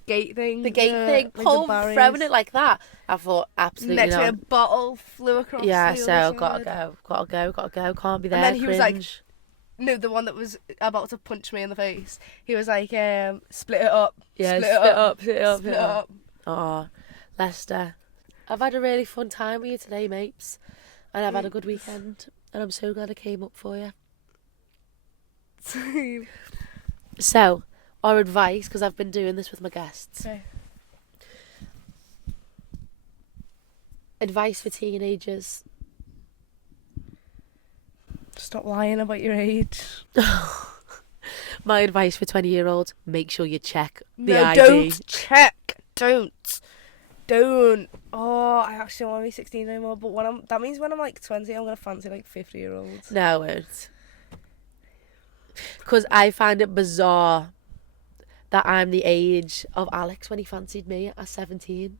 gate thing. The gate thing. Pole, throwing it like that. I thought, absolutely next not. to a bottle flew across. Yeah, the so other gotta go. Can't be there. And then he was like... Cringe. No, the one that was about to punch me in the face. He was like, split it up. Yeah, split it up. Oh, Leicester. I've had a really fun time with you today, mates. And I've had a good weekend. And I'm so glad I came up for you. So, our advice, because I've been doing this with my guests. Okay. Advice for teenagers. Stop lying about your age. My advice for 20-year-olds, make sure you check the no, ID. Don't check. Don't. Oh, I actually don't want to be 16 anymore. But that means when I'm like 20, I'm going to fancy like 50-year-olds. No, I won't. Because I find it bizarre that I'm the age of Alex when he fancied me at 17.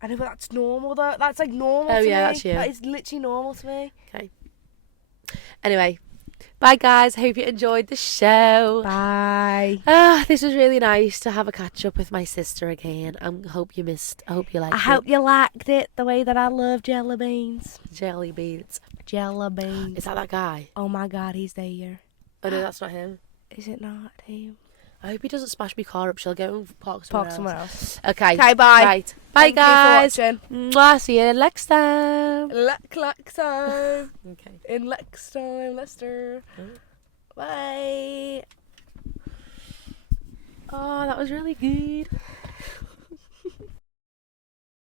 I know, but that's normal though. That's like normal to me. Oh yeah, that's you. That is literally normal to me. Okay. Anyway, bye guys. Hope you enjoyed the show. Bye. This was really nice to have a catch up with my sister again. I hope you liked it. I hope you liked it the way that I love jelly beans. Jelly beans. Jelly beans. Is that guy? Oh my God, he's there. Oh no, that's not him. Is it not him? I hope he doesn't smash my car up. She'll go and park somewhere else. Okay. Okay, bye. Right. Bye, guys. Thank you for watching. Mwah, see you next time. Next time. Okay. In next time, Leicester. Oh. Bye. Oh, that was really good.